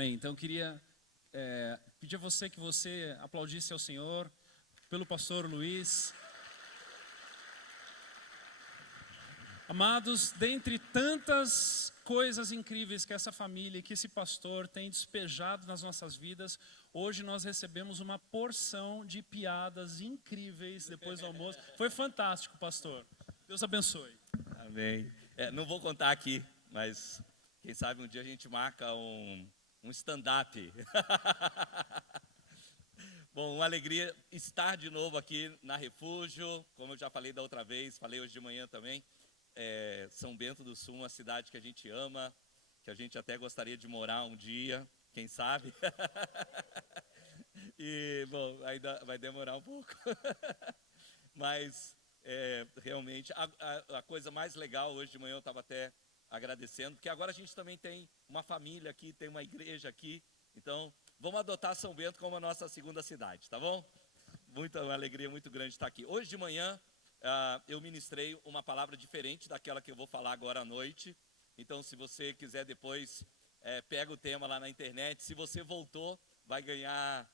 Amém. Então eu queria pedir a você que você aplaudisse ao Senhor pelo pastor Luiz. Amados, dentre tantas coisas incríveis que essa família, que esse pastor tem despejado nas nossas vidas, hoje nós recebemos uma porção de piadas incríveis depois do almoço. Foi fantástico, pastor. Deus abençoe. Amém. Não vou contar aqui, mas quem sabe um dia a gente marca um stand-up. Bom, uma alegria estar de novo aqui na Refúgio. Como eu já falei da outra vez, falei hoje de manhã também. São Bento do Sul, uma cidade que a gente ama, que a gente até gostaria de morar um dia, quem sabe? E, bom, ainda vai demorar um pouco. Mas, realmente, a coisa mais legal, hoje de manhã eu estava até agradecendo, porque agora a gente também tem uma família aqui, tem uma igreja aqui, então vamos adotar São Bento como a nossa segunda cidade, tá bom? Uma alegria muito grande estar aqui. Hoje de manhã eu ministrei uma palavra diferente daquela que eu vou falar agora à noite, então se você quiser depois, pega o tema lá na internet. Se você voltou, vai ganhar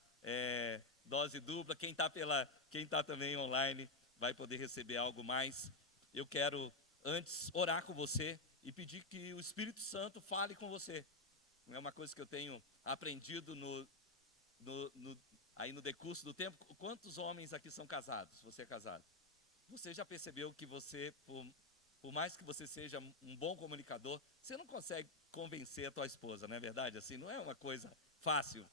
dose dupla. Quem está também online vai poder receber algo mais. Eu quero antes orar com você e pedir que o Espírito Santo fale com você. É uma coisa que eu tenho aprendido aí no decurso do tempo. Quantos homens aqui são casados? Você é casado? Você já percebeu que você, por mais que você seja um bom comunicador, você não consegue convencer a tua esposa, não é verdade? Assim, não é uma coisa fácil.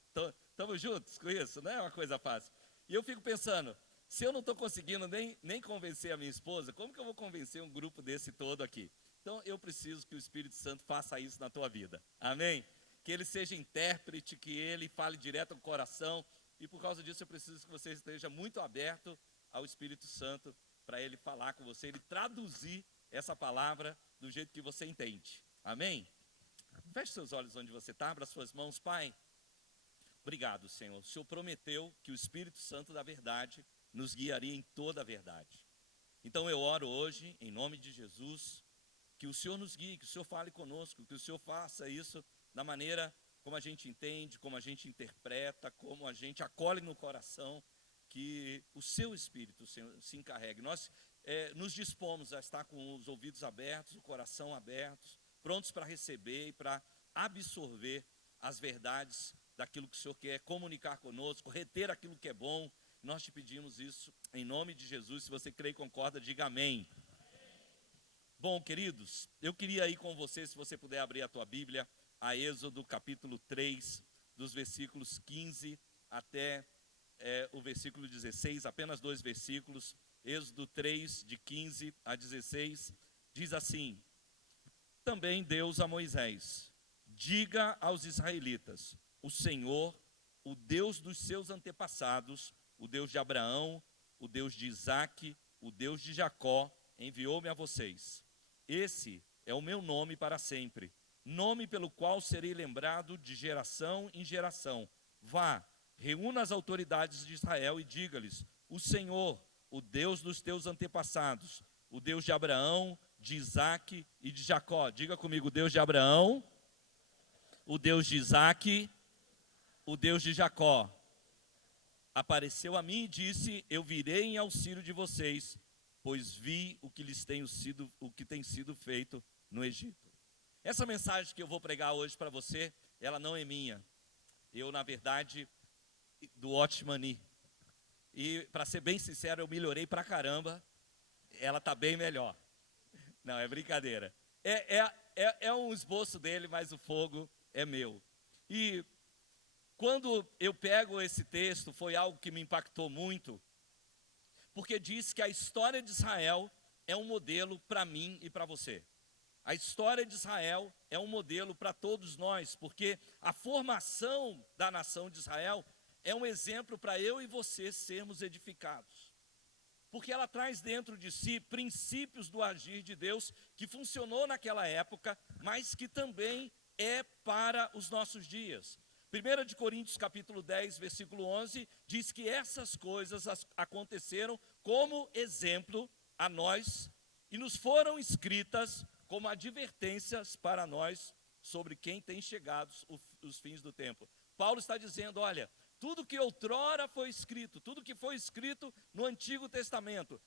Estamos juntos com isso? Não é uma coisa fácil. E eu fico pensando, se eu não estou conseguindo nem convencer a minha esposa, como que eu vou convencer um grupo desse todo aqui? Então, eu preciso que o Espírito Santo faça isso na tua vida. Amém? Que ele seja intérprete, que ele fale direto ao coração. E por causa disso, eu preciso que você esteja muito aberto ao Espírito Santo para ele falar com você, ele traduzir essa palavra do jeito que você entende. Amém? Feche seus olhos onde você está, abra suas mãos. Pai, obrigado, Senhor. O Senhor prometeu que o Espírito Santo da verdade nos guiaria em toda a verdade. Então eu oro hoje, em nome de Jesus, que o Senhor nos guie, que o Senhor fale conosco, que o Senhor faça isso da maneira como a gente entende, como a gente interpreta, como a gente acolhe no coração, que o seu Espírito, Senhor, se encarregue. Nós nos dispomos a estar com os ouvidos abertos, o coração aberto, prontos para receber e para absorver as verdades daquilo que o Senhor quer comunicar conosco, reter aquilo que é bom. Nós te pedimos isso em nome de Jesus. Se você crê e concorda, diga amém. Bom, queridos, eu queria ir com você, se você puder abrir a tua Bíblia, a Êxodo capítulo 3, dos versículos 15 até o versículo 16, apenas 2 versículos. Êxodo 3, de 15 a 16, diz assim: Também Deus a Moisés: diga aos israelitas, o Senhor, o Deus dos seus antepassados, o Deus de Abraão, o Deus de Isaque, o Deus de Jacó, enviou-me a vocês. Esse é o meu nome para sempre, nome pelo qual serei lembrado de geração em geração. Vá, reúna as autoridades de Israel e diga-lhes: o Senhor, o Deus dos teus antepassados, o Deus de Abraão, de Isaque e de Jacó. Diga comigo: o Deus de Abraão, o Deus de Isaque, o Deus de Jacó apareceu a mim e disse: eu virei em auxílio de vocês, pois vi o que tem sido feito no Egito. Essa mensagem que eu vou pregar hoje para você, ela não é minha. Eu, na verdade, do Otmani. E, para ser bem sincero, eu melhorei pra caramba. Ela está bem melhor. Não, é brincadeira. É um esboço dele, mas o fogo é meu. E quando eu pego esse texto, foi algo que me impactou muito, porque diz que a história de Israel é um modelo para mim e para você. A história de Israel é um modelo para todos nós, porque a formação da nação de Israel é um exemplo para eu e você sermos edificados. Porque ela traz dentro de si princípios do agir de Deus que funcionou naquela época, mas que também é para os nossos dias. 1 de Coríntios capítulo 10, versículo 11, diz que essas coisas aconteceram como exemplo a nós e nos foram escritas como advertências para nós sobre quem tem chegado os fins do tempo. Paulo está dizendo, olha, tudo que outrora foi escrito, tudo que foi escrito no Antigo Testamento,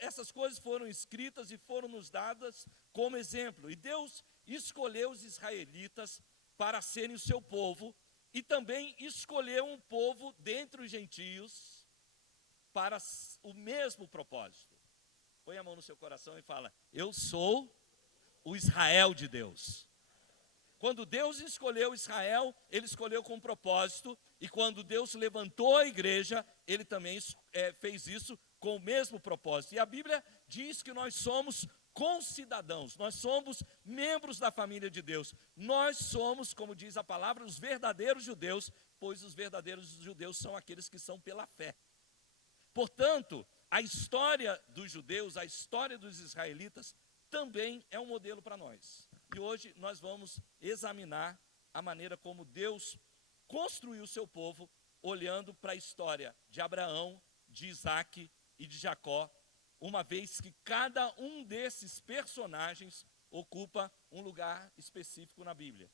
essas coisas foram escritas e foram nos dadas como exemplo. E Deus escolheu os israelitas para serem o seu povo, e também escolheu um povo dentre os gentios para o mesmo propósito. Põe a mão no seu coração e fala, eu sou o Israel de Deus. Quando Deus escolheu Israel, ele escolheu com um propósito, e quando Deus levantou a igreja, ele também fez isso com o mesmo propósito. E a Bíblia diz que nós somos concidadãos, nós somos membros da família de Deus. Nós somos, como diz a palavra, os verdadeiros judeus, pois os verdadeiros judeus são aqueles que são pela fé. Portanto, a história dos judeus, a história dos israelitas, também é um modelo para nós. E hoje nós vamos examinar a maneira como Deus construiu o seu povo, olhando para a história de Abraão, de Isaac e de Jacó, uma vez que cada um desses personagens ocupa um lugar específico na Bíblia.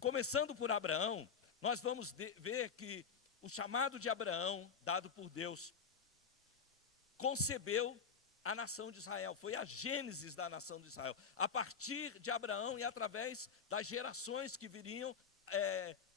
Começando por Abraão, nós vamos ver que o chamado de Abraão, dado por Deus, concebeu a nação de Israel, foi a gênesis da nação de Israel. A partir de Abraão e através das gerações que viriam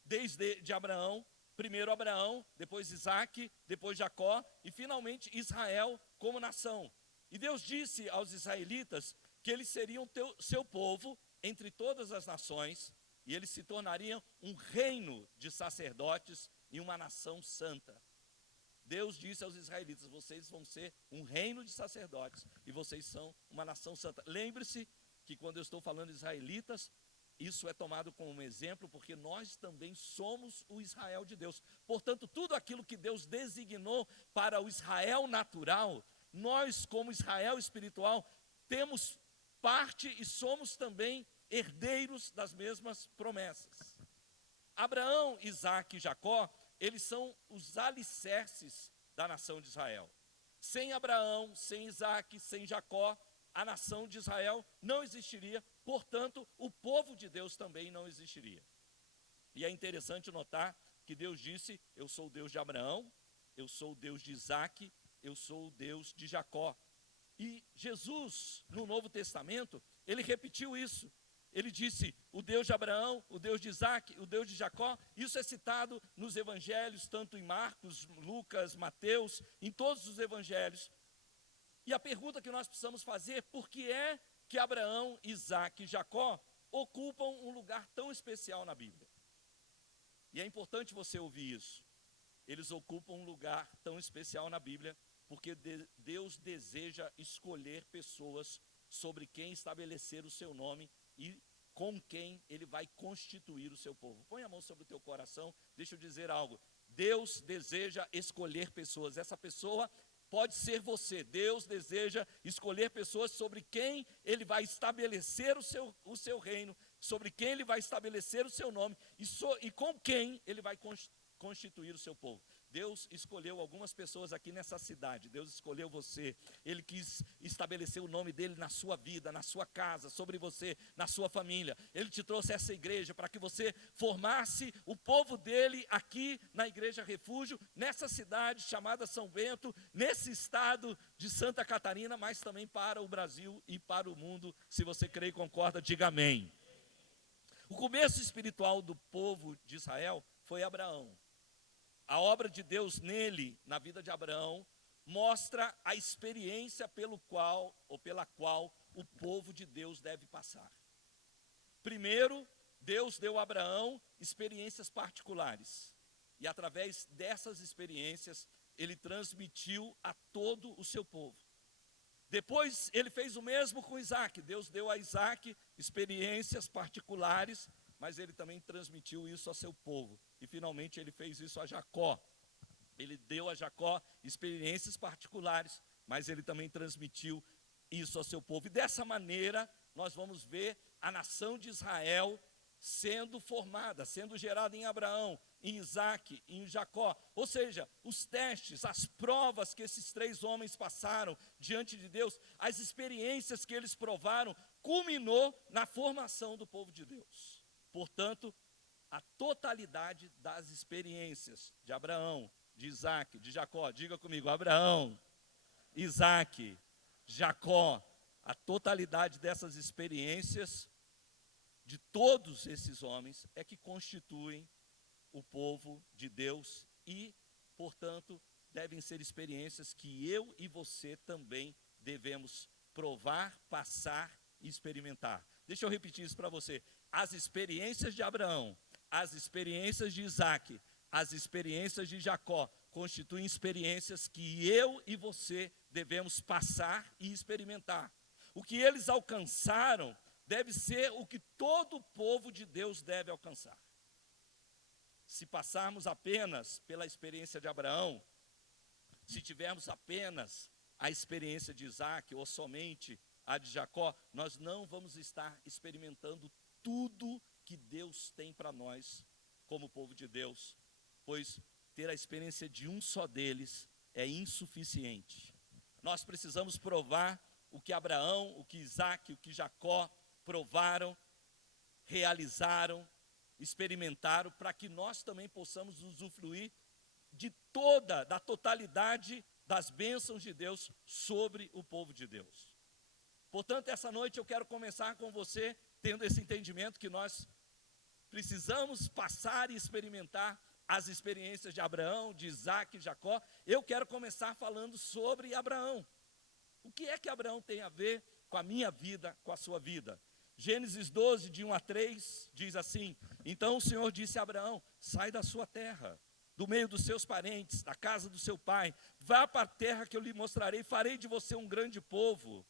desde Abraão, primeiro Abraão, depois Isaac, depois Jacó e finalmente Israel como nação. E Deus disse aos israelitas que eles seriam seu povo entre todas as nações e eles se tornariam um reino de sacerdotes e uma nação santa. Deus disse aos israelitas, vocês vão ser um reino de sacerdotes e vocês são uma nação santa. Lembre-se que quando eu estou falando de israelitas, isso é tomado como um exemplo, porque nós também somos o Israel de Deus. Portanto, tudo aquilo que Deus designou para o Israel natural, nós como Israel espiritual, temos parte e somos também herdeiros das mesmas promessas. Abraão, Isaac e Jacó, eles são os alicerces da nação de Israel. Sem Abraão, sem Isaac, sem Jacó, a nação de Israel não existiria, portanto, o povo de Deus também não existiria. E é interessante notar que Deus disse, eu sou o Deus de Abraão, eu sou o Deus de Isaac, eu sou o Deus de Jacó. E Jesus, no Novo Testamento, ele repetiu isso. Ele disse, o Deus de Abraão, o Deus de Isaac, o Deus de Jacó. Isso é citado nos evangelhos, tanto em Marcos, Lucas, Mateus, em todos os evangelhos. E a pergunta que nós precisamos fazer, por que é que Abraão, Isaac e Jacó ocupam um lugar tão especial na Bíblia? E é importante você ouvir isso. Eles ocupam um lugar tão especial na Bíblia, porque Deus deseja escolher pessoas sobre quem estabelecer o seu nome e com quem ele vai constituir o seu povo. Põe a mão sobre o teu coração, deixa eu dizer algo. Deus deseja escolher pessoas, essa pessoa pode ser você. Deus deseja escolher pessoas sobre quem ele vai estabelecer o seu reino, sobre quem ele vai estabelecer o seu nome e com quem ele vai constituir o seu povo. Deus escolheu algumas pessoas aqui nessa cidade, Deus escolheu você, Ele quis estabelecer o nome dEle na sua vida, na sua casa, sobre você, na sua família. Ele te trouxe essa igreja para que você formasse o povo dEle aqui na Igreja Refúgio, nessa cidade chamada São Bento, nesse estado de Santa Catarina, mas também para o Brasil e para o mundo. Se você crê e concorda, diga amém. O começo espiritual do povo de Israel foi Abraão. A obra de Deus nele, na vida de Abraão, mostra a experiência pela qual o povo de Deus deve passar. Primeiro, Deus deu a Abraão experiências particulares. E através dessas experiências, ele transmitiu a todo o seu povo. Depois, ele fez o mesmo com Isaac. Deus deu a Isaac experiências particulares, mas ele também transmitiu isso ao seu povo. E finalmente ele fez isso a Jacó. Ele deu a Jacó experiências particulares, mas ele também transmitiu isso ao seu povo. E dessa maneira, nós vamos ver a nação de Israel sendo formada, sendo gerada em Abraão, em Isaac, em Jacó. Ou seja, os testes, as provas que esses três homens passaram diante de Deus, as experiências que eles provaram, culminou na formação do povo de Deus. Portanto, a totalidade das experiências de Abraão, de Isaac, de Jacó, diga comigo, Abraão, Isaac, Jacó, a totalidade dessas experiências de todos esses homens é que constituem o povo de Deus e, portanto, devem ser experiências que eu e você também devemos provar, passar e experimentar. Deixa eu repetir isso para você. As experiências de Abraão, as experiências de Isaac, as experiências de Jacó constituem experiências que eu e você devemos passar e experimentar. O que eles alcançaram deve ser o que todo o povo de Deus deve alcançar. Se passarmos apenas pela experiência de Abraão, se tivermos apenas a experiência de Isaac ou somente a de Jacó, nós não vamos estar experimentando tudo que Deus tem para nós como povo de Deus, pois ter a experiência de um só deles é insuficiente. Nós precisamos provar o que Abraão, o que Isaac, o que Jacó provaram, realizaram, experimentaram, para que nós também possamos usufruir da totalidade das bênçãos de Deus sobre o povo de Deus. Portanto, essa noite eu quero começar com você tendo esse entendimento que nós precisamos passar e experimentar as experiências de Abraão, de Isaac e Jacó. Eu quero começar falando sobre Abraão. O que é que Abraão tem a ver com a minha vida, com a sua vida? Gênesis 12, de 1 a 3, diz assim: então o Senhor disse a Abraão, sai da sua terra, do meio dos seus parentes, da casa do seu pai, vá para a terra que eu lhe mostrarei, farei de você um grande povo,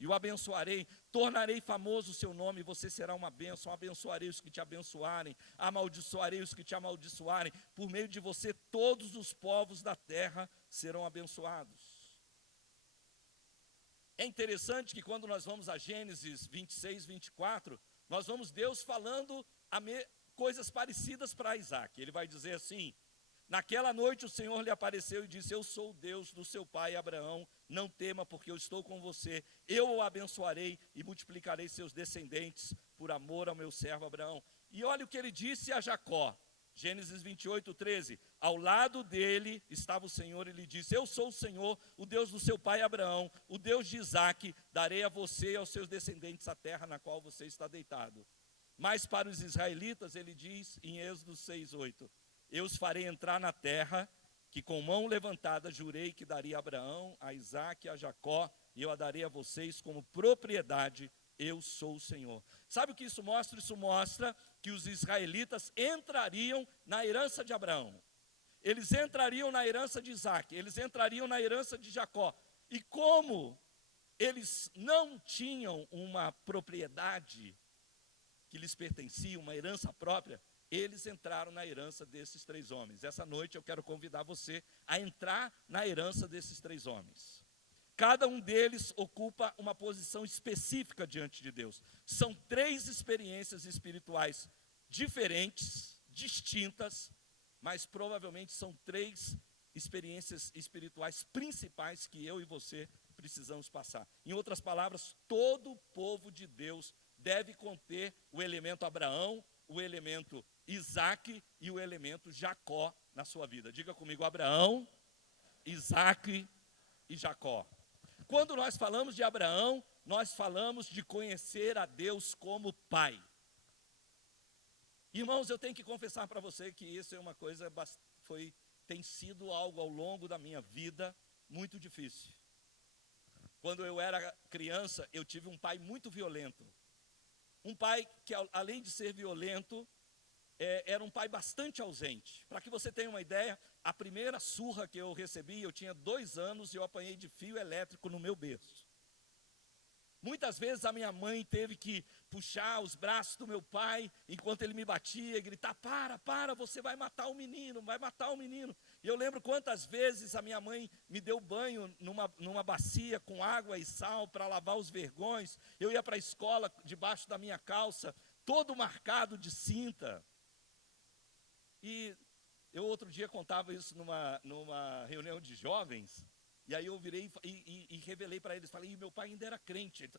e o abençoarei, tornarei famoso o seu nome, e você será uma bênção, abençoarei os que te abençoarem, amaldiçoarei os que te amaldiçoarem, por meio de você todos os povos da terra serão abençoados. É interessante que quando nós vamos a Gênesis 26, 24, nós vamos Deus falando coisas parecidas para Isaac. Ele vai dizer assim: naquela noite o Senhor lhe apareceu e disse, eu sou o Deus do seu pai Abraão, não tema porque eu estou com você, eu o abençoarei e multiplicarei seus descendentes por amor ao meu servo Abraão. E olha o que ele disse a Jacó, Gênesis 28, 13, ao lado dele estava o Senhor e lhe disse, eu sou o Senhor, o Deus do seu pai Abraão, o Deus de Isaac, darei a você e aos seus descendentes a terra na qual você está deitado. Mas para os israelitas ele diz em Êxodo 6, 8, eu os farei entrar na terra que com mão levantada jurei que daria a Abraão, a Isaac e a Jacó, e eu a darei a vocês como propriedade, eu sou o Senhor. Sabe o que isso mostra? Isso mostra que os israelitas entrariam na herança de Abraão. Eles entrariam na herança de Isaac, eles entrariam na herança de Jacó. E como eles não tinham uma propriedade que lhes pertencia, uma herança própria, eles entraram na herança desses três homens. Essa noite eu quero convidar você a entrar na herança desses três homens. Cada um deles ocupa uma posição específica diante de Deus. São três experiências espirituais diferentes, distintas, mas provavelmente são três experiências espirituais principais que eu e você precisamos passar. Em outras palavras, todo o povo de Deus deve conter o elemento Abraão, o elemento Isaac e o elemento Jacó na sua vida. Diga comigo, Abraão, Isaac e Jacó. Quando nós falamos de Abraão, nós falamos de conhecer a Deus como Pai. Irmãos, eu tenho que confessar para você que isso é uma coisa, tem sido algo ao longo da minha vida muito difícil. Quando eu era criança, eu tive um pai muito violento. Um pai que, além de ser violento, era um pai bastante ausente. Para que você tenha uma ideia, a primeira surra que eu recebi, eu tinha 2 anos e eu apanhei de fio elétrico no meu berço. Muitas vezes a minha mãe teve que puxar os braços do meu pai, enquanto ele me batia, e gritar, para, você vai matar o menino, vai matar o menino. E eu lembro quantas vezes a minha mãe me deu banho numa bacia com água e sal para lavar os vergões. Eu ia para a escola debaixo da minha calça, todo marcado de cinta. E eu outro dia contava isso numa reunião de jovens, e aí eu virei e revelei para eles, falei, meu pai ainda era crente.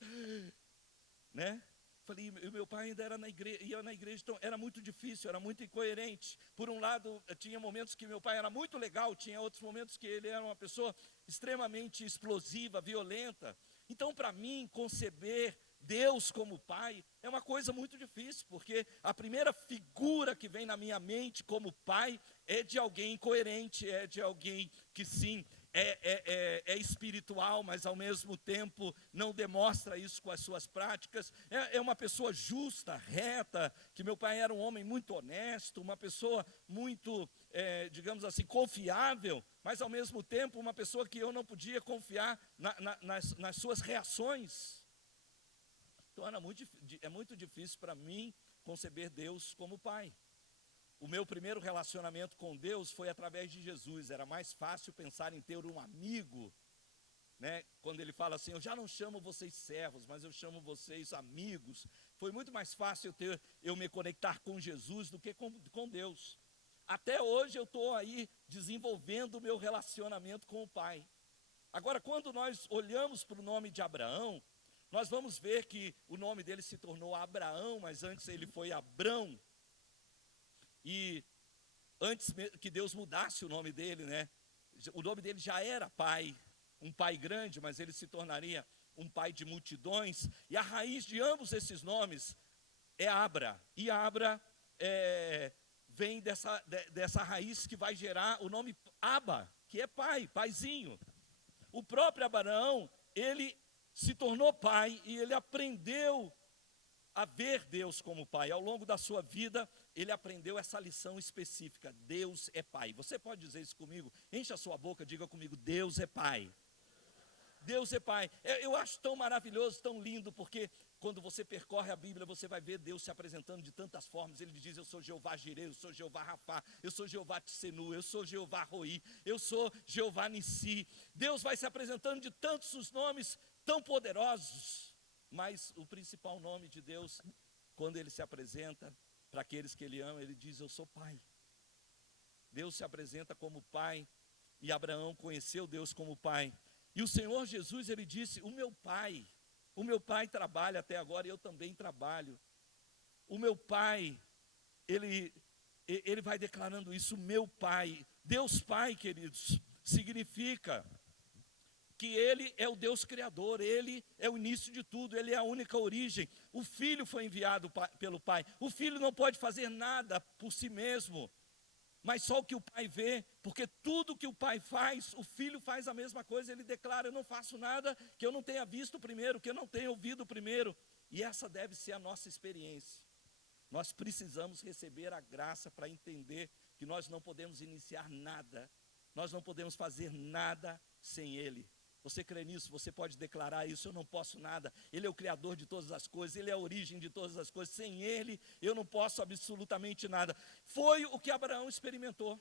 né? Falei, e meu pai ainda era ia na igreja, então era muito difícil, era muito incoerente. Por um lado, tinha momentos que meu pai era muito legal, tinha outros momentos que ele era uma pessoa extremamente explosiva, violenta. Então, para mim, conceber Deus como pai é uma coisa muito difícil, porque a primeira figura que vem na minha mente como pai é de alguém incoerente, é de alguém que sim, é espiritual, mas ao mesmo tempo não demonstra isso com as suas práticas. É uma pessoa justa, reta, que meu pai era um homem muito honesto, uma pessoa muito, digamos assim, confiável, mas ao mesmo tempo uma pessoa que eu não podia confiar nas suas reações. Então é muito difícil para mim conceber Deus como pai. O meu primeiro relacionamento com Deus foi através de Jesus. Era mais fácil pensar em ter um amigo, né? Quando ele fala assim, eu já não chamo vocês servos, mas eu chamo vocês amigos. Foi muito mais fácil eu me conectar com Jesus do que com Deus. Até hoje eu estou aí desenvolvendo o meu relacionamento com o Pai. Agora, quando nós olhamos para o nome de Abraão, nós vamos ver que o nome dele se tornou Abraão, mas antes ele foi Abrão. E antes que Deus mudasse o nome dele, né? O nome dele já era pai, um pai grande, mas ele se tornaria um pai de multidões. E a raiz de ambos esses nomes é Abra. E Abra vem dessa raiz que vai gerar o nome Abba, que é pai, paizinho. O próprio Abraão, ele se tornou pai e ele aprendeu a ver Deus como pai. Ao longo da sua vida, ele aprendeu essa lição específica: Deus é pai. Você pode dizer isso comigo? Enche a sua boca, diga comigo: Deus é pai. Deus é pai. Eu acho tão maravilhoso, tão lindo, porque quando você percorre a Bíblia, você vai ver Deus se apresentando de tantas formas. Ele diz, eu sou Jeová Jireh, eu sou Jeová Rafá, eu sou Jeová Tsenu, eu sou Jeová Roi, eu sou Jeová Nissi. Deus vai se apresentando de tantos os nomes tão poderosos. Mas o principal nome de Deus, quando ele se apresenta para aqueles que ele ama, ele diz, eu sou pai. Deus se apresenta como pai, e Abraão conheceu Deus como pai. E o Senhor Jesus, ele disse, o meu pai trabalha até agora e eu também trabalho. O meu pai, ele vai declarando isso, o meu pai. Deus Pai, queridos, significa que ele é o Deus criador, ele é o início de tudo, ele é a única origem. O filho foi enviado pelo pai. O filho não pode fazer nada por si mesmo, mas só o que o pai vê, porque tudo que o pai faz, o filho faz a mesma coisa. Ele declara, eu não faço nada que eu não tenha visto primeiro, que eu não tenha ouvido primeiro. E essa deve ser a nossa experiência. Nós precisamos receber a graça para entender que nós não podemos iniciar nada, nós não podemos fazer nada sem ele. Você crê nisso? Você pode declarar isso, eu não posso nada. Ele é o Criador de todas as coisas, ele é a origem de todas as coisas. Sem ele, eu não posso absolutamente nada. Foi o que Abraão experimentou.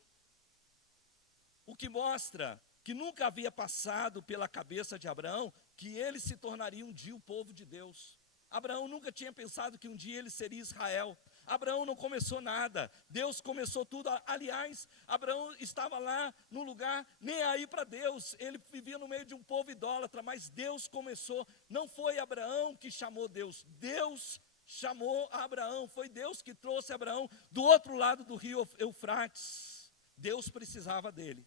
O que mostra que nunca havia passado pela cabeça de Abraão que ele se tornaria um dia o povo de Deus. Abraão nunca tinha pensado que um dia ele seria Israel. Abraão não começou nada, Deus começou tudo. Aliás, Abraão estava lá no lugar nem aí para Deus, ele vivia no meio de um povo idólatra, mas Deus começou. Não foi Abraão que chamou Deus, Deus chamou Abraão, foi Deus que trouxe Abraão do outro lado do rio Eufrates. Deus precisava dele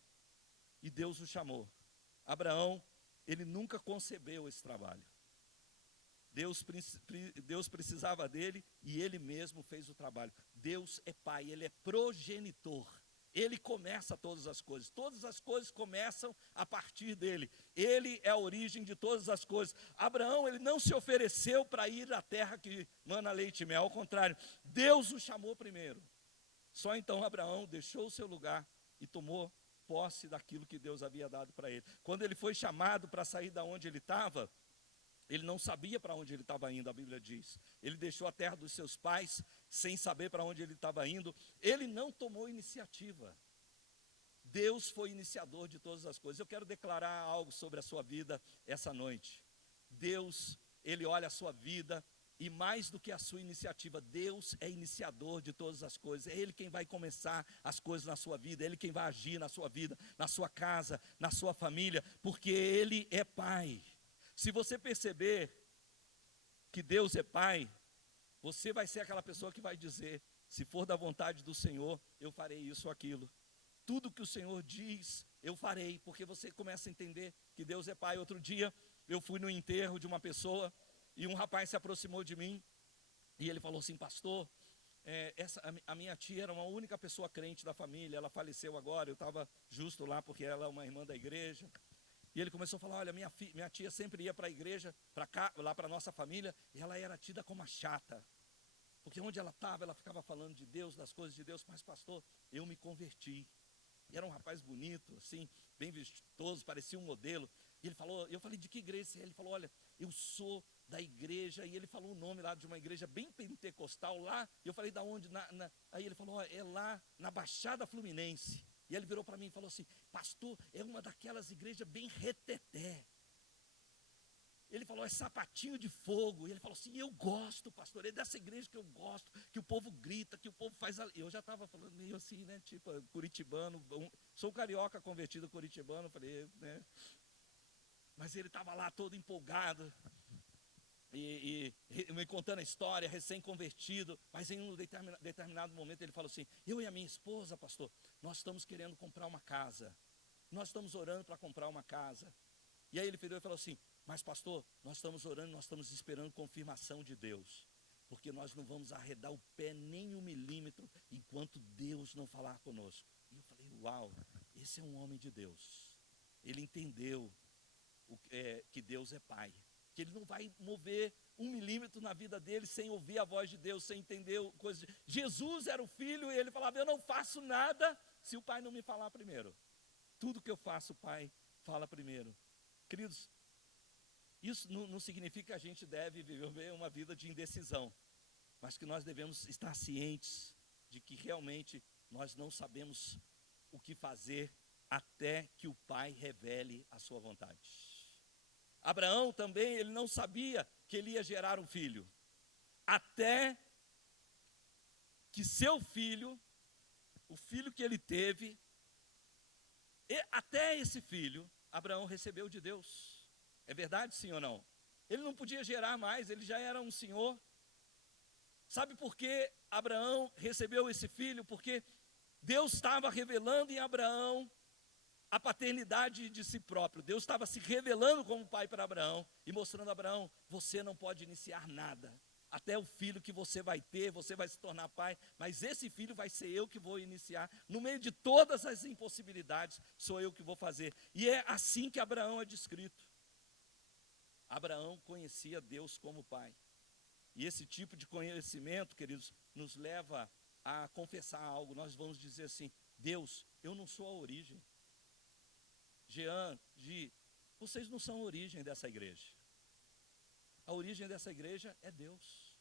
e Deus o chamou. Abraão, ele nunca concebeu esse trabalho. Deus precisava dele e ele mesmo fez o trabalho. Deus é pai, ele é progenitor. Ele começa todas as coisas começam a partir dele. Ele é a origem de todas as coisas. Abraão, ele não se ofereceu para ir à terra que mana leite e mel, ao contrário, Deus o chamou primeiro. Só então Abraão deixou o seu lugar e tomou posse daquilo que Deus havia dado para ele. Quando ele foi chamado para sair da onde ele estava, ele não sabia para onde ele estava indo, a Bíblia diz. Ele deixou a terra dos seus pais sem saber para onde ele estava indo. Ele não tomou iniciativa. Deus foi iniciador de todas as coisas. Eu quero declarar algo sobre a sua vida essa noite. Deus, ele olha a sua vida e mais do que a sua iniciativa, Deus é iniciador de todas as coisas. É Ele quem vai começar as coisas na sua vida, é Ele quem vai agir na sua vida, na sua casa, na sua família, porque Ele é Pai. Se você perceber que Deus é Pai, você vai ser aquela pessoa que vai dizer, se for da vontade do Senhor, eu farei isso ou aquilo. Tudo que o Senhor diz, eu farei, porque você começa a entender que Deus é Pai. Outro dia, eu fui no enterro de uma pessoa, e um rapaz se aproximou de mim, e ele falou assim, pastor, a minha tia era uma única pessoa crente da família, ela faleceu agora, eu estava justo lá, porque ela é uma irmã da igreja. E ele começou a falar, olha, minha tia sempre ia para a igreja, lá para a nossa família, e ela era tida como a chata. Porque onde ela estava, ela ficava falando de Deus, das coisas de Deus. Mas pastor, eu me converti. E era um rapaz bonito, assim, bem vistoso, parecia um modelo. E ele falou, eu falei, de que igreja? Ele falou, olha, eu sou da igreja. E ele falou o nome lá de uma igreja bem pentecostal lá. E eu falei, da onde? Aí ele falou, é lá na Baixada Fluminense. E ele virou para mim e falou assim, pastor, é uma daquelas igrejas bem reteté. Ele falou, é sapatinho de fogo. E ele falou assim, eu gosto, pastor, é dessa igreja que eu gosto, que o povo grita, que o povo faz... Eu já estava falando meio assim, né, tipo, curitibano, sou carioca convertido curitibano, falei, né. Mas ele estava lá todo empolgado, e me contando a história, recém-convertido, mas em um determinado momento ele falou assim, eu e a minha esposa, pastor, nós estamos querendo comprar uma casa, nós estamos orando para comprar uma casa. E aí ele virou e falou assim, mas pastor, nós estamos orando, nós estamos esperando confirmação de Deus, porque nós não vamos arredar o pé nem 1 milímetro, enquanto Deus não falar conosco. E eu falei, uau, esse é um homem de Deus, ele entendeu que Deus é Pai, que ele não vai mover 1 milímetro na vida dele sem ouvir a voz de Deus, sem entender coisas. Jesus era o filho e ele falava, eu não faço nada se o Pai não me falar primeiro. Tudo que eu faço, o Pai fala primeiro. Queridos, isso não significa que a gente deve viver uma vida de indecisão, mas que nós devemos estar cientes de que realmente nós não sabemos o que fazer até que o Pai revele a sua vontade. Abraão também, ele não sabia que ele ia gerar um filho, até que seu filho, o filho que ele teve, até esse filho, Abraão recebeu de Deus. É verdade, sim ou não? Ele não podia gerar mais, ele já era um senhor. Sabe por que Abraão recebeu esse filho? Porque Deus estava revelando em Abraão a paternidade de si próprio. Deus estava se revelando como pai para Abraão e mostrando a Abraão, você não pode iniciar nada. Até o filho que você vai ter, você vai se tornar pai, mas esse filho vai ser eu que vou iniciar. No meio de todas as impossibilidades, sou eu que vou fazer. E é assim que Abraão é descrito. Abraão conhecia Deus como pai. E esse tipo de conhecimento, queridos, nos leva a confessar algo. Nós vamos dizer assim, Deus, eu não sou a origem. Jean, Gi, vocês não são a origem dessa igreja. A origem dessa igreja é Deus.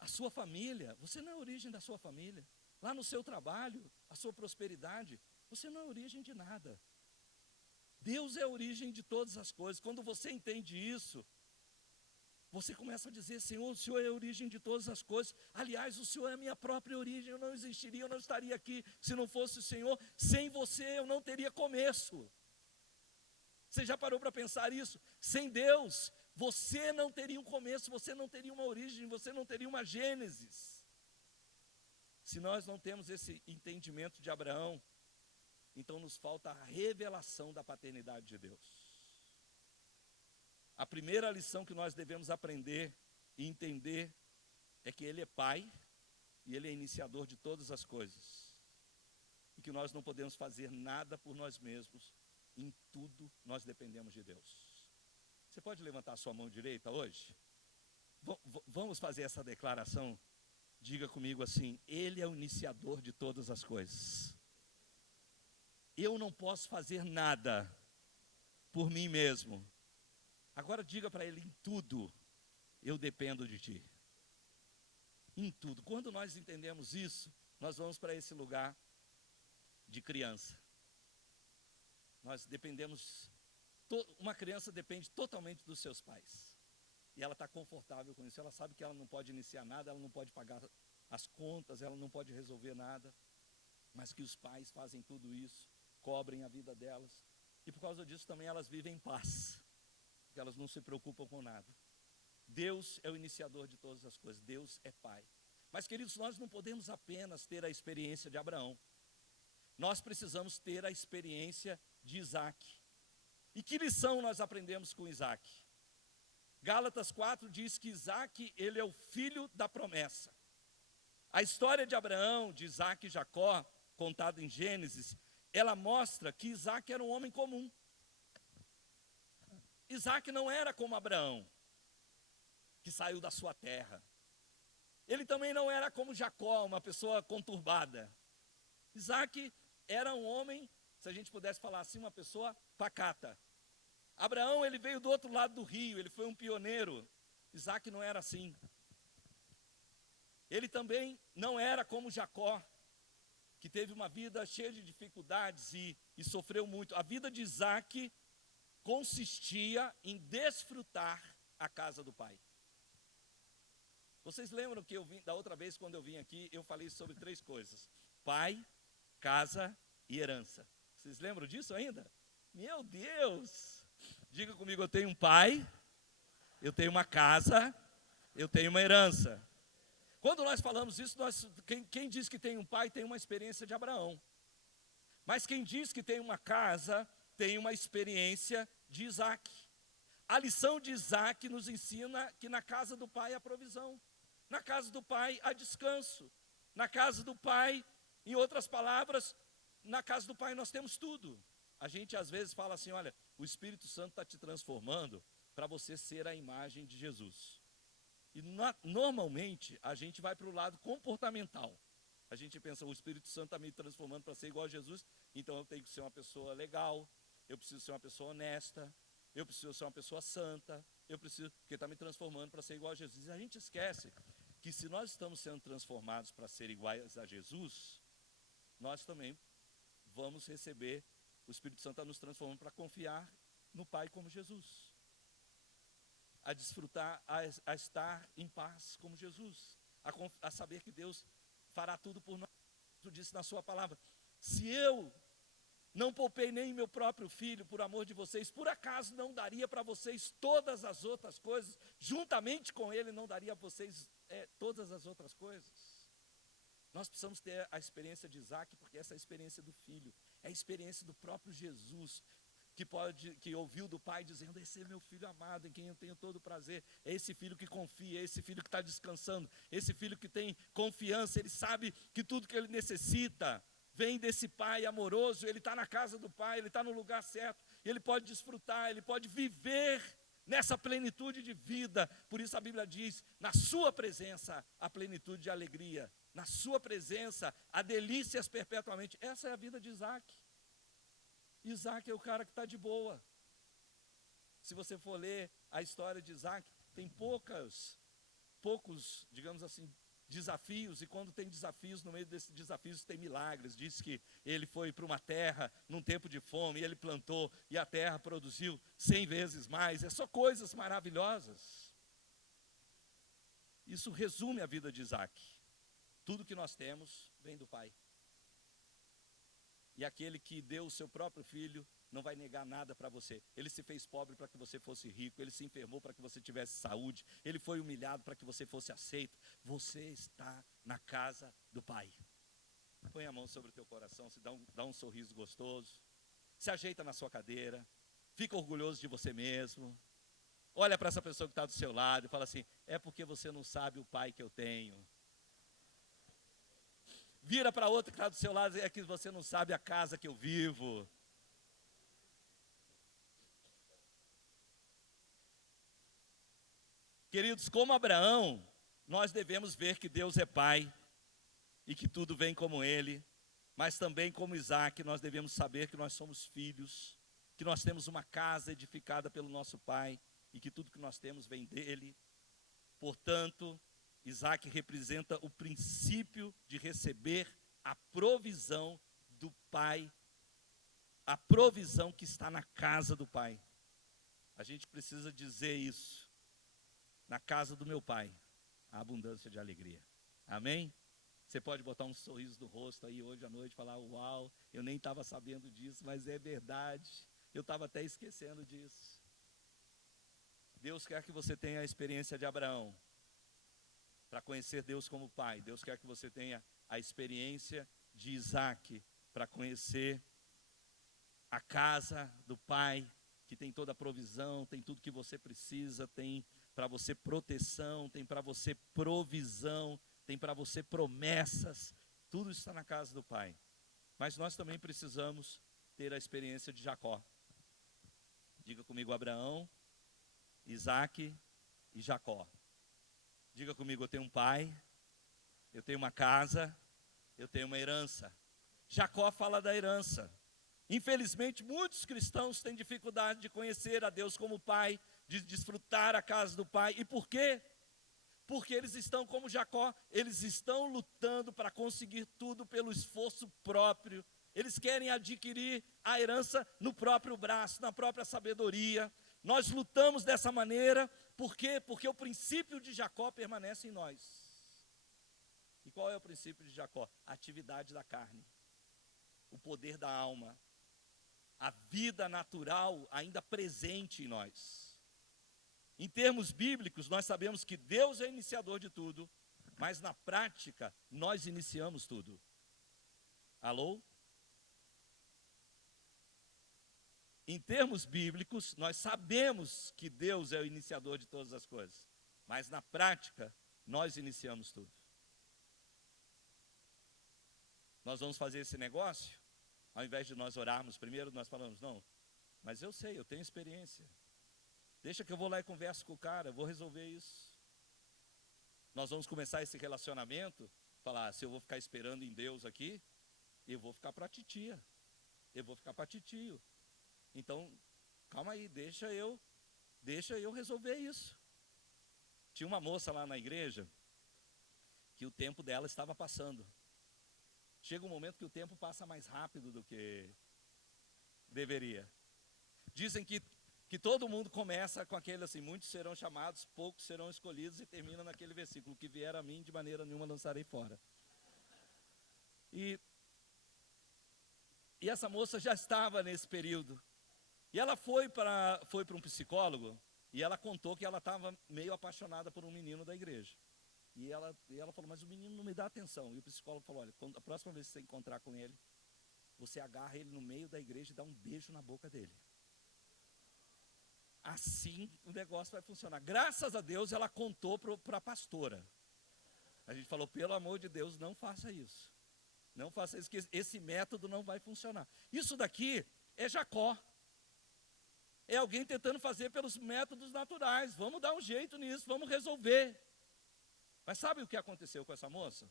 A sua família, você não é a origem da sua família. Lá no seu trabalho, a sua prosperidade, você não é a origem de nada. Deus é a origem de todas as coisas. Quando você entende isso, você começa a dizer, Senhor, o Senhor é a origem de todas as coisas. Aliás, o Senhor é a minha própria origem, eu não existiria, eu não estaria aqui se não fosse o Senhor. Sem você eu não teria começo. Você já parou para pensar isso? Sem Deus, você não teria um começo, você não teria uma origem, você não teria uma gênesis. Se nós não temos esse entendimento de Abraão, então nos falta a revelação da paternidade de Deus. A primeira lição que nós devemos aprender e entender é que Ele é Pai e Ele é iniciador de todas as coisas. E que nós não podemos fazer nada por nós mesmos, em tudo nós dependemos de Deus. Você pode levantar a sua mão direita hoje? Vamos fazer essa declaração? Diga comigo assim, Ele é o iniciador de todas as coisas. Eu não posso fazer nada por mim mesmo. Agora diga para ele, em tudo, eu dependo de ti. Em tudo. Quando nós entendemos isso, nós vamos para esse lugar de criança. Nós dependemos, uma criança depende totalmente dos seus pais. E ela está confortável com isso, ela sabe que ela não pode iniciar nada, ela não pode pagar as contas, ela não pode resolver nada. Mas que os pais fazem tudo isso, cobrem a vida delas. E por causa disso também elas vivem em paz. Porque elas não se preocupam com nada. Deus é o iniciador de todas as coisas, Deus é Pai. Mas, queridos, nós não podemos apenas ter a experiência de Abraão. Nós precisamos ter a experiência de Isaac. E que lição nós aprendemos com Isaac? Gálatas 4 diz que Isaac, ele é o filho da promessa. A história de Abraão, de Isaac e Jacó, contada em Gênesis, ela mostra que Isaac era um homem comum. Isaac não era como Abraão, que saiu da sua terra. Ele também não era como Jacó, uma pessoa conturbada. Isaac era um homem, se a gente pudesse falar assim, uma pessoa pacata. Abraão, ele veio do outro lado do rio, ele foi um pioneiro. Isaac não era assim. Ele também não era como Jacó, que teve uma vida cheia de dificuldades e sofreu muito. A vida de Isaac consistia em desfrutar a casa do pai. Vocês lembram que da outra vez, quando eu vim aqui, eu falei sobre 3 coisas: pai, casa e herança. Vocês lembram disso ainda? Meu Deus! Diga comigo, eu tenho um pai, eu tenho uma casa, eu tenho uma herança. Quando nós falamos isso, quem diz que tem um pai tem uma experiência de Abraão. Mas quem diz que tem uma casa, tem uma experiência de Isaac. A lição de Isaac nos ensina que na casa do pai há provisão. Na casa do pai há descanso. Na casa do pai, em outras palavras, na casa do pai nós temos tudo. A gente às vezes fala assim, olha, o Espírito Santo está te transformando para você ser a imagem de Jesus. E normalmente a gente vai para o lado comportamental. A gente pensa, o Espírito Santo está me transformando para ser igual a Jesus, então eu tenho que ser uma pessoa legal, eu preciso ser uma pessoa honesta, eu preciso ser uma pessoa santa, porque está me transformando para ser igual a Jesus. E a gente esquece que se nós estamos sendo transformados para ser iguais a Jesus, nós também vamos receber, o Espírito Santo está nos transformando para confiar no Pai como Jesus. A desfrutar, a estar em paz como Jesus, a saber que Deus fará tudo por nós. Jesus disse na sua palavra, se eu não poupei nem meu próprio filho por amor de vocês, por acaso não daria para vocês todas as outras coisas, juntamente com ele não daria a vocês todas as outras coisas? Nós precisamos ter a experiência de Isaac, porque essa é a experiência do filho, é a experiência do próprio Jesus, que ouviu do pai dizendo, esse é meu filho amado, em quem eu tenho todo o prazer, é esse filho que confia, é esse filho que está descansando, esse filho que tem confiança, ele sabe que tudo que ele necessita vem desse pai amoroso, ele está na casa do pai, ele está no lugar certo, ele pode desfrutar, ele pode viver nessa plenitude de vida. Por isso a Bíblia diz, na sua presença há plenitude de alegria, na sua presença há delícias perpetuamente. Essa é a vida de Isaac. Isaac é o cara que está de boa. Se você for ler a história de Isaac, tem poucos, digamos assim, desafios, e quando tem desafios, no meio desses desafios tem milagres. Diz que ele foi para uma terra num tempo de fome, e ele plantou, e a terra produziu 100 vezes mais. É só coisas maravilhosas. Isso resume a vida de Isaac. Tudo que nós temos vem do Pai. E aquele que deu o seu próprio filho não vai negar nada para você. Ele se fez pobre para que você fosse rico, ele se enfermou para que você tivesse saúde, ele foi humilhado para que você fosse aceito. Você está na casa do Pai. Põe a mão sobre o teu coração, dá um sorriso gostoso, se ajeita na sua cadeira, fica orgulhoso de você mesmo, olha para essa pessoa que está do seu lado e fala assim, é porque você não sabe o Pai que eu tenho. Vira para outra que está do seu lado e é que você não sabe a casa que eu vivo. Queridos, como Abraão, nós devemos ver que Deus é Pai e que tudo vem como Ele, mas também como Isaac, nós devemos saber que nós somos filhos, que nós temos uma casa edificada pelo nosso Pai e que tudo que nós temos vem dEle. Portanto, Isaac representa o princípio de receber a provisão do Pai, a provisão que está na casa do Pai. A gente precisa dizer isso. Na casa do meu Pai, a abundância de alegria. Amém? Você pode botar um sorriso no rosto aí hoje à noite e falar, uau, eu nem estava sabendo disso, mas é verdade. Eu estava até esquecendo disso. Deus quer que você tenha a experiência de Abraão, para conhecer Deus como pai. Deus quer que você tenha a experiência de Isaac, para conhecer a casa do pai, que tem toda a provisão, tem tudo que você precisa, tem para você proteção, tem para você provisão, tem para você promessas, tudo está na casa do pai. Mas nós também precisamos ter a experiência de Jacó. Diga comigo: Abraão, Isaac e Jacó. Diga comigo: eu tenho um pai, eu tenho uma casa, eu tenho uma herança. Jacó fala da herança. Infelizmente, muitos cristãos têm dificuldade de conhecer a Deus como pai, de desfrutar a casa do pai. E por quê? Porque eles estão como Jacó, eles estão lutando para conseguir tudo pelo esforço próprio. Eles querem adquirir a herança no próprio braço, na própria sabedoria. Nós lutamos dessa maneira, por quê? Porque o princípio de Jacó permanece em nós. E qual é o princípio de Jacó? A atividade da carne, o poder da alma, a vida natural ainda presente em nós. Em termos bíblicos, nós sabemos que Deus é o iniciador de tudo, mas na prática, nós iniciamos tudo. Alô? Em termos bíblicos, nós sabemos que Deus é o iniciador de todas as coisas, mas na prática, nós iniciamos tudo. Nós vamos fazer esse negócio, ao invés de nós orarmos primeiro, nós falamos: não, mas eu sei, eu tenho experiência. Deixa que eu vou lá e converso com o cara, eu vou resolver isso. Nós vamos começar esse relacionamento, falar: se eu vou ficar esperando em Deus aqui, eu vou ficar para a titia, eu vou ficar para titio. Então, calma aí, deixa eu resolver isso. Tinha uma moça lá na igreja, que o tempo dela estava passando. Chega um momento que o tempo passa mais rápido do que deveria. Dizem que todo mundo começa com aquele assim: muitos serão chamados, poucos serão escolhidos, e termina naquele versículo: que vier a mim, de maneira nenhuma lançarei fora. E essa moça já estava nesse período. E ela foi para um psicólogo, e ela contou que ela estava meio apaixonada por um menino da igreja. E ela falou: mas o menino não me dá atenção. E o psicólogo falou: olha, a próxima vez que você encontrar com ele, você agarra ele no meio da igreja e dá um beijo na boca dele. Assim o negócio vai funcionar. Graças a Deus ela contou para a pastora. A gente falou: pelo amor de Deus, não faça isso. Não faça isso, que esse método não vai funcionar. Isso daqui é Jacó. É alguém tentando fazer pelos métodos naturais. Vamos dar um jeito nisso, vamos resolver. Mas sabe o que aconteceu com essa moça?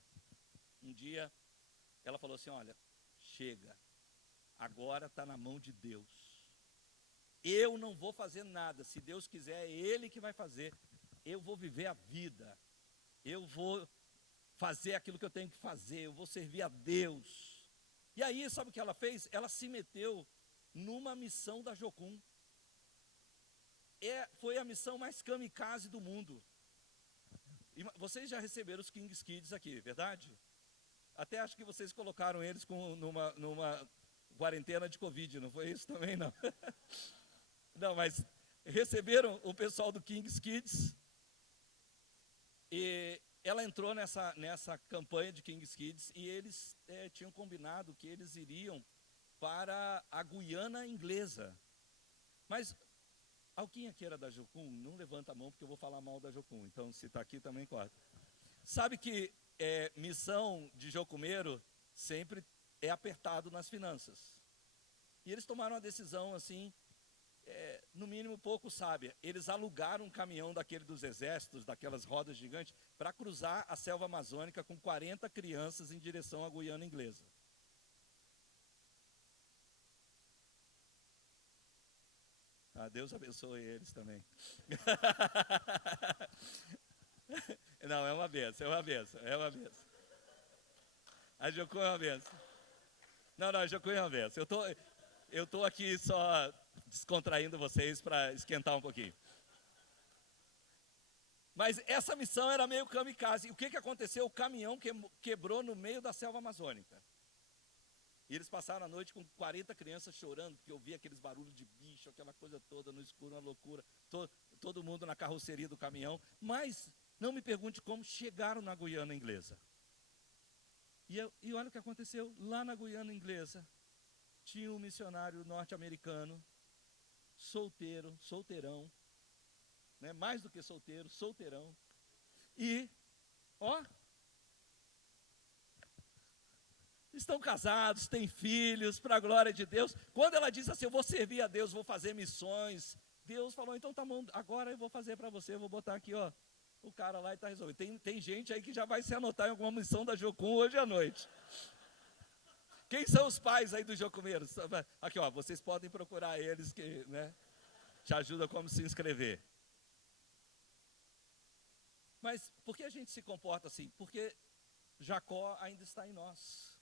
Um dia ela falou assim: olha, chega, agora está na mão de Deus. Eu não vou fazer nada. Se Deus quiser, é Ele que vai fazer. Eu vou viver a vida. Eu vou fazer aquilo que eu tenho que fazer. Eu vou servir a Deus. E aí, sabe o que ela fez? Ela se meteu numa missão da Jocum. Foi a missão mais kamikaze do mundo. E vocês já receberam os Kings Kids aqui, verdade? Até acho que vocês colocaram eles numa quarentena de Covid, não foi isso também, não? Não, mas receberam o pessoal do Kings Kids, e ela entrou nessa campanha de Kings Kids, e eles tinham combinado que eles iriam para a Guiana Inglesa. Mas alguém aqui era da Jocum? Não levanta a mão, porque eu vou falar mal da Jocum, então se está aqui também corta. Sabe que missão de jocumeiro sempre é apertado nas finanças. E eles tomaram uma decisão assim, no mínimo pouco sábia. Eles alugaram um caminhão daquele dos exércitos, daquelas rodas gigantes, para cruzar a selva amazônica com 40 crianças em direção à Guiana Inglesa. Deus abençoe eles também. Não, é uma benção, é uma benção, é uma benção. A Jocum é uma benção. Não, a Jocum é uma benção. Eu estou aqui só descontraindo vocês para esquentar um pouquinho. Mas essa missão era meio kamikaze. E o que aconteceu? O caminhão quebrou no meio da selva amazônica. E eles passaram a noite com 40 crianças chorando, porque eu via aqueles barulhos de bicho, aquela coisa toda no escuro, uma loucura. todo mundo na carroceria do caminhão, mas não me pergunte como chegaram na Guiana Inglesa. E olha o que aconteceu, lá na Guiana Inglesa, tinha um missionário norte-americano, solteirão, né? Mais do que solteiro, solteirão, e, estão casados, têm filhos, para a glória de Deus. Quando ela disse assim, eu vou servir a Deus, vou fazer missões, Deus falou, então tá bom, agora eu vou fazer para você, eu vou botar aqui, o cara lá e está resolvido. Tem gente aí que já vai se anotar em alguma missão da Jocum hoje à noite. Quem são os pais aí dos jocumeiros? Aqui, vocês podem procurar eles que, né, te ajudam como se inscrever. Mas por que a gente se comporta assim? Porque Jacó ainda está em nós.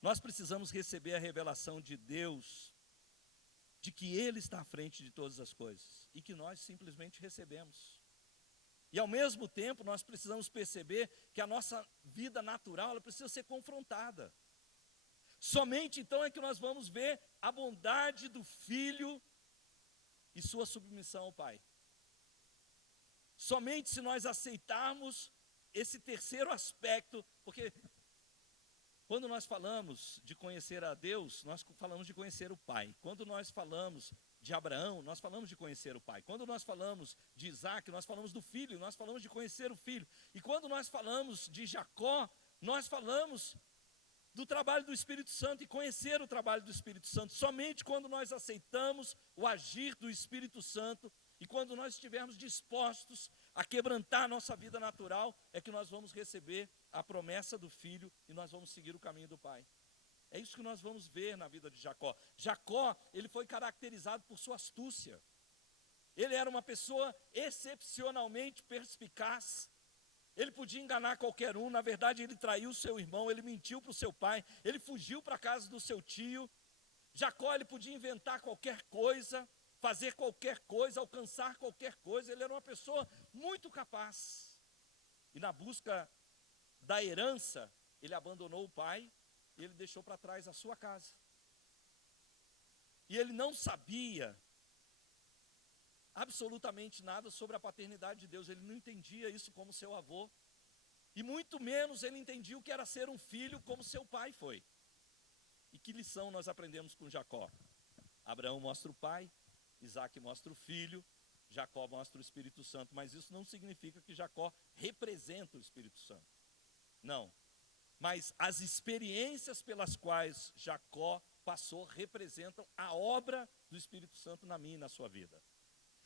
Nós precisamos receber a revelação de Deus, de que Ele está à frente de todas as coisas, e que nós simplesmente recebemos. E ao mesmo tempo nós precisamos perceber que a nossa vida natural, ela precisa ser confrontada. Somente então é que nós vamos ver a bondade do Filho e sua submissão ao Pai. Somente se nós aceitarmos esse terceiro aspecto, porque quando nós falamos de conhecer a Deus, nós falamos de conhecer o Pai. Quando nós falamos de Abraão, nós falamos de conhecer o Pai. Quando nós falamos de Isaac, nós falamos do Filho, nós falamos de conhecer o Filho. E quando nós falamos de Jacó, nós falamos do trabalho do Espírito Santo e conhecer o trabalho do Espírito Santo. Somente quando nós aceitamos o agir do Espírito Santo e quando nós estivermos dispostos a quebrantar a nossa vida natural, é que nós vamos receber a promessa do Filho e nós vamos seguir o caminho do Pai. É isso que nós vamos ver na vida de Jacó. Jacó, ele foi caracterizado por sua astúcia. Ele era uma pessoa excepcionalmente perspicaz. Ele podia enganar qualquer um, na verdade ele traiu seu irmão, ele mentiu para o seu pai, ele fugiu para a casa do seu tio. Jacó, ele podia inventar qualquer coisa, fazer qualquer coisa, alcançar qualquer coisa. Ele era uma pessoa muito capaz. E na busca da herança, ele abandonou o pai, e ele deixou para trás a sua casa. E ele não sabia absolutamente nada sobre a paternidade de Deus. Ele não entendia isso como seu avô. E muito menos ele entendia o que era ser um filho como seu pai foi. E que lição nós aprendemos com Jacó? Abraão mostra o pai, Isaac mostra o filho, Jacó mostra o Espírito Santo. Mas isso não significa que Jacó representa o Espírito Santo. Não. Mas as experiências pelas quais Jacó passou representam a obra do Espírito Santo na minha e na sua vida.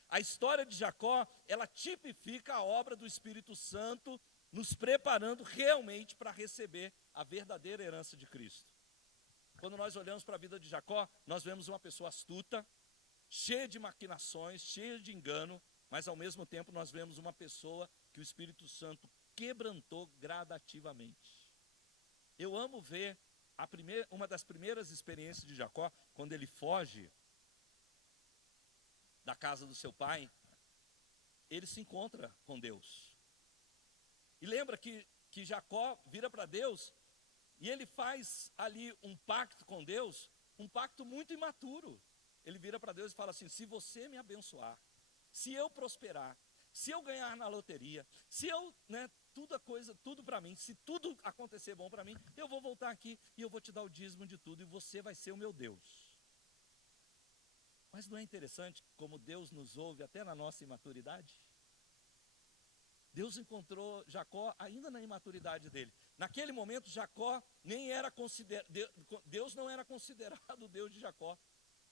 A história de Jacó, ela tipifica a obra do Espírito Santo, nos preparando realmente para receber a verdadeira herança de Cristo. Quando nós olhamos para a vida de Jacó, nós vemos uma pessoa astuta, cheia de maquinações, cheia de engano, mas ao mesmo tempo nós vemos uma pessoa que o Espírito Santo quebrantou gradativamente. Eu amo ver uma das primeiras experiências de Jacó, quando ele foge da casa do seu pai, ele se encontra com Deus. E lembra que Jacó vira para Deus e ele faz ali um pacto com Deus, um pacto muito imaturo. Ele vira para Deus e fala assim, se você me abençoar, se eu prosperar, se eu ganhar na loteria, se eu, tudo para mim, se tudo acontecer bom para mim, eu vou voltar aqui e eu vou te dar o dízimo de tudo e você vai ser o meu Deus. Mas não é interessante como Deus nos ouve até na nossa imaturidade? Deus encontrou Jacó ainda na imaturidade dele. Naquele momento, Jacó nem era Deus não era considerado o Deus de Jacó.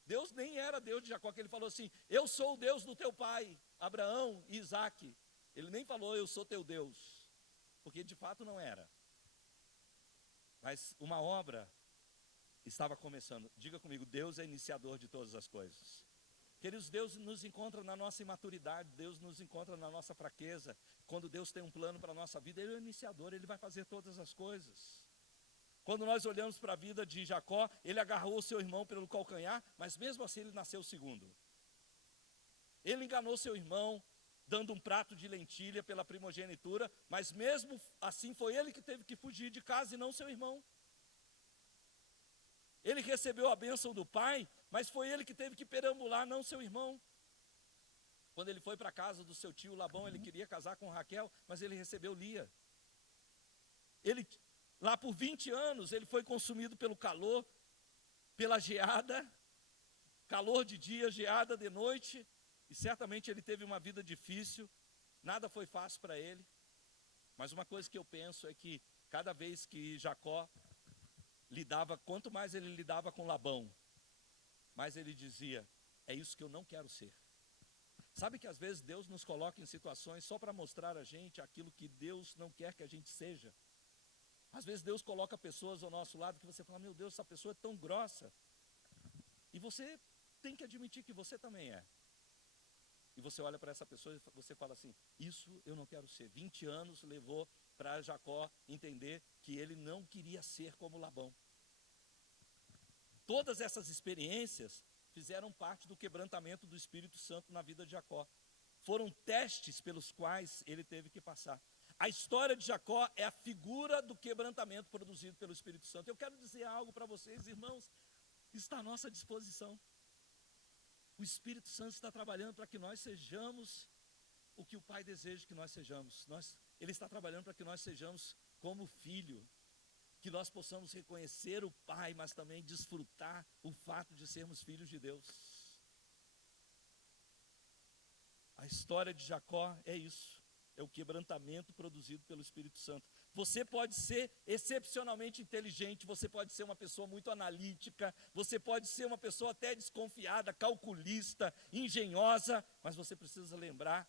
Deus nem era Deus de Jacó, que ele falou assim, eu sou o Deus do teu pai, Abraão e Isaac. Ele nem falou, eu sou teu Deus, porque de fato não era. Mas uma obra estava começando. Diga comigo, Deus é iniciador de todas as coisas. Queridos, Deus nos encontra na nossa imaturidade, Deus nos encontra na nossa fraqueza. Quando Deus tem um plano para a nossa vida, Ele é o iniciador, Ele vai fazer todas as coisas. Quando nós olhamos para a vida de Jacó, ele agarrou o seu irmão pelo calcanhar, mas mesmo assim ele nasceu segundo. Ele enganou seu irmão, dando um prato de lentilha pela primogenitura, mas mesmo assim foi ele que teve que fugir de casa e não seu irmão. Ele recebeu a bênção do pai, mas foi ele que teve que perambular, não seu irmão. Quando ele foi para a casa do seu tio Labão, ele queria casar com Raquel, mas ele recebeu Lia. Ele, lá por 20 anos, ele foi consumido pelo calor, pela geada, calor de dia, geada de noite, e certamente ele teve uma vida difícil, nada foi fácil para ele. Mas uma coisa que eu penso é que cada vez que Jacó lidava, quanto mais ele lidava com Labão, mais ele dizia, é isso que eu não quero ser. Sabe que às vezes Deus nos coloca em situações só para mostrar a gente aquilo que Deus não quer que a gente seja. Às vezes Deus coloca pessoas ao nosso lado que você fala, meu Deus, essa pessoa é tão grossa. E você tem que admitir que você também é. E você olha para essa pessoa e você fala assim, isso eu não quero ser. 20 anos levou para Jacó entender que ele não queria ser como Labão. Todas essas experiências fizeram parte do quebrantamento do Espírito Santo na vida de Jacó. Foram testes pelos quais ele teve que passar. A história de Jacó é a figura do quebrantamento produzido pelo Espírito Santo. Eu quero dizer algo para vocês, irmãos, está à nossa disposição. O Espírito Santo está trabalhando para que nós sejamos o que o Pai deseja que nós sejamos. Ele está trabalhando para que nós sejamos como filho, que nós possamos reconhecer o Pai, mas também desfrutar o fato de sermos filhos de Deus. A história de Jacó é isso, é o quebrantamento produzido pelo Espírito Santo. Você pode ser excepcionalmente inteligente, você pode ser uma pessoa muito analítica, você pode ser uma pessoa até desconfiada, calculista, engenhosa, mas você precisa lembrar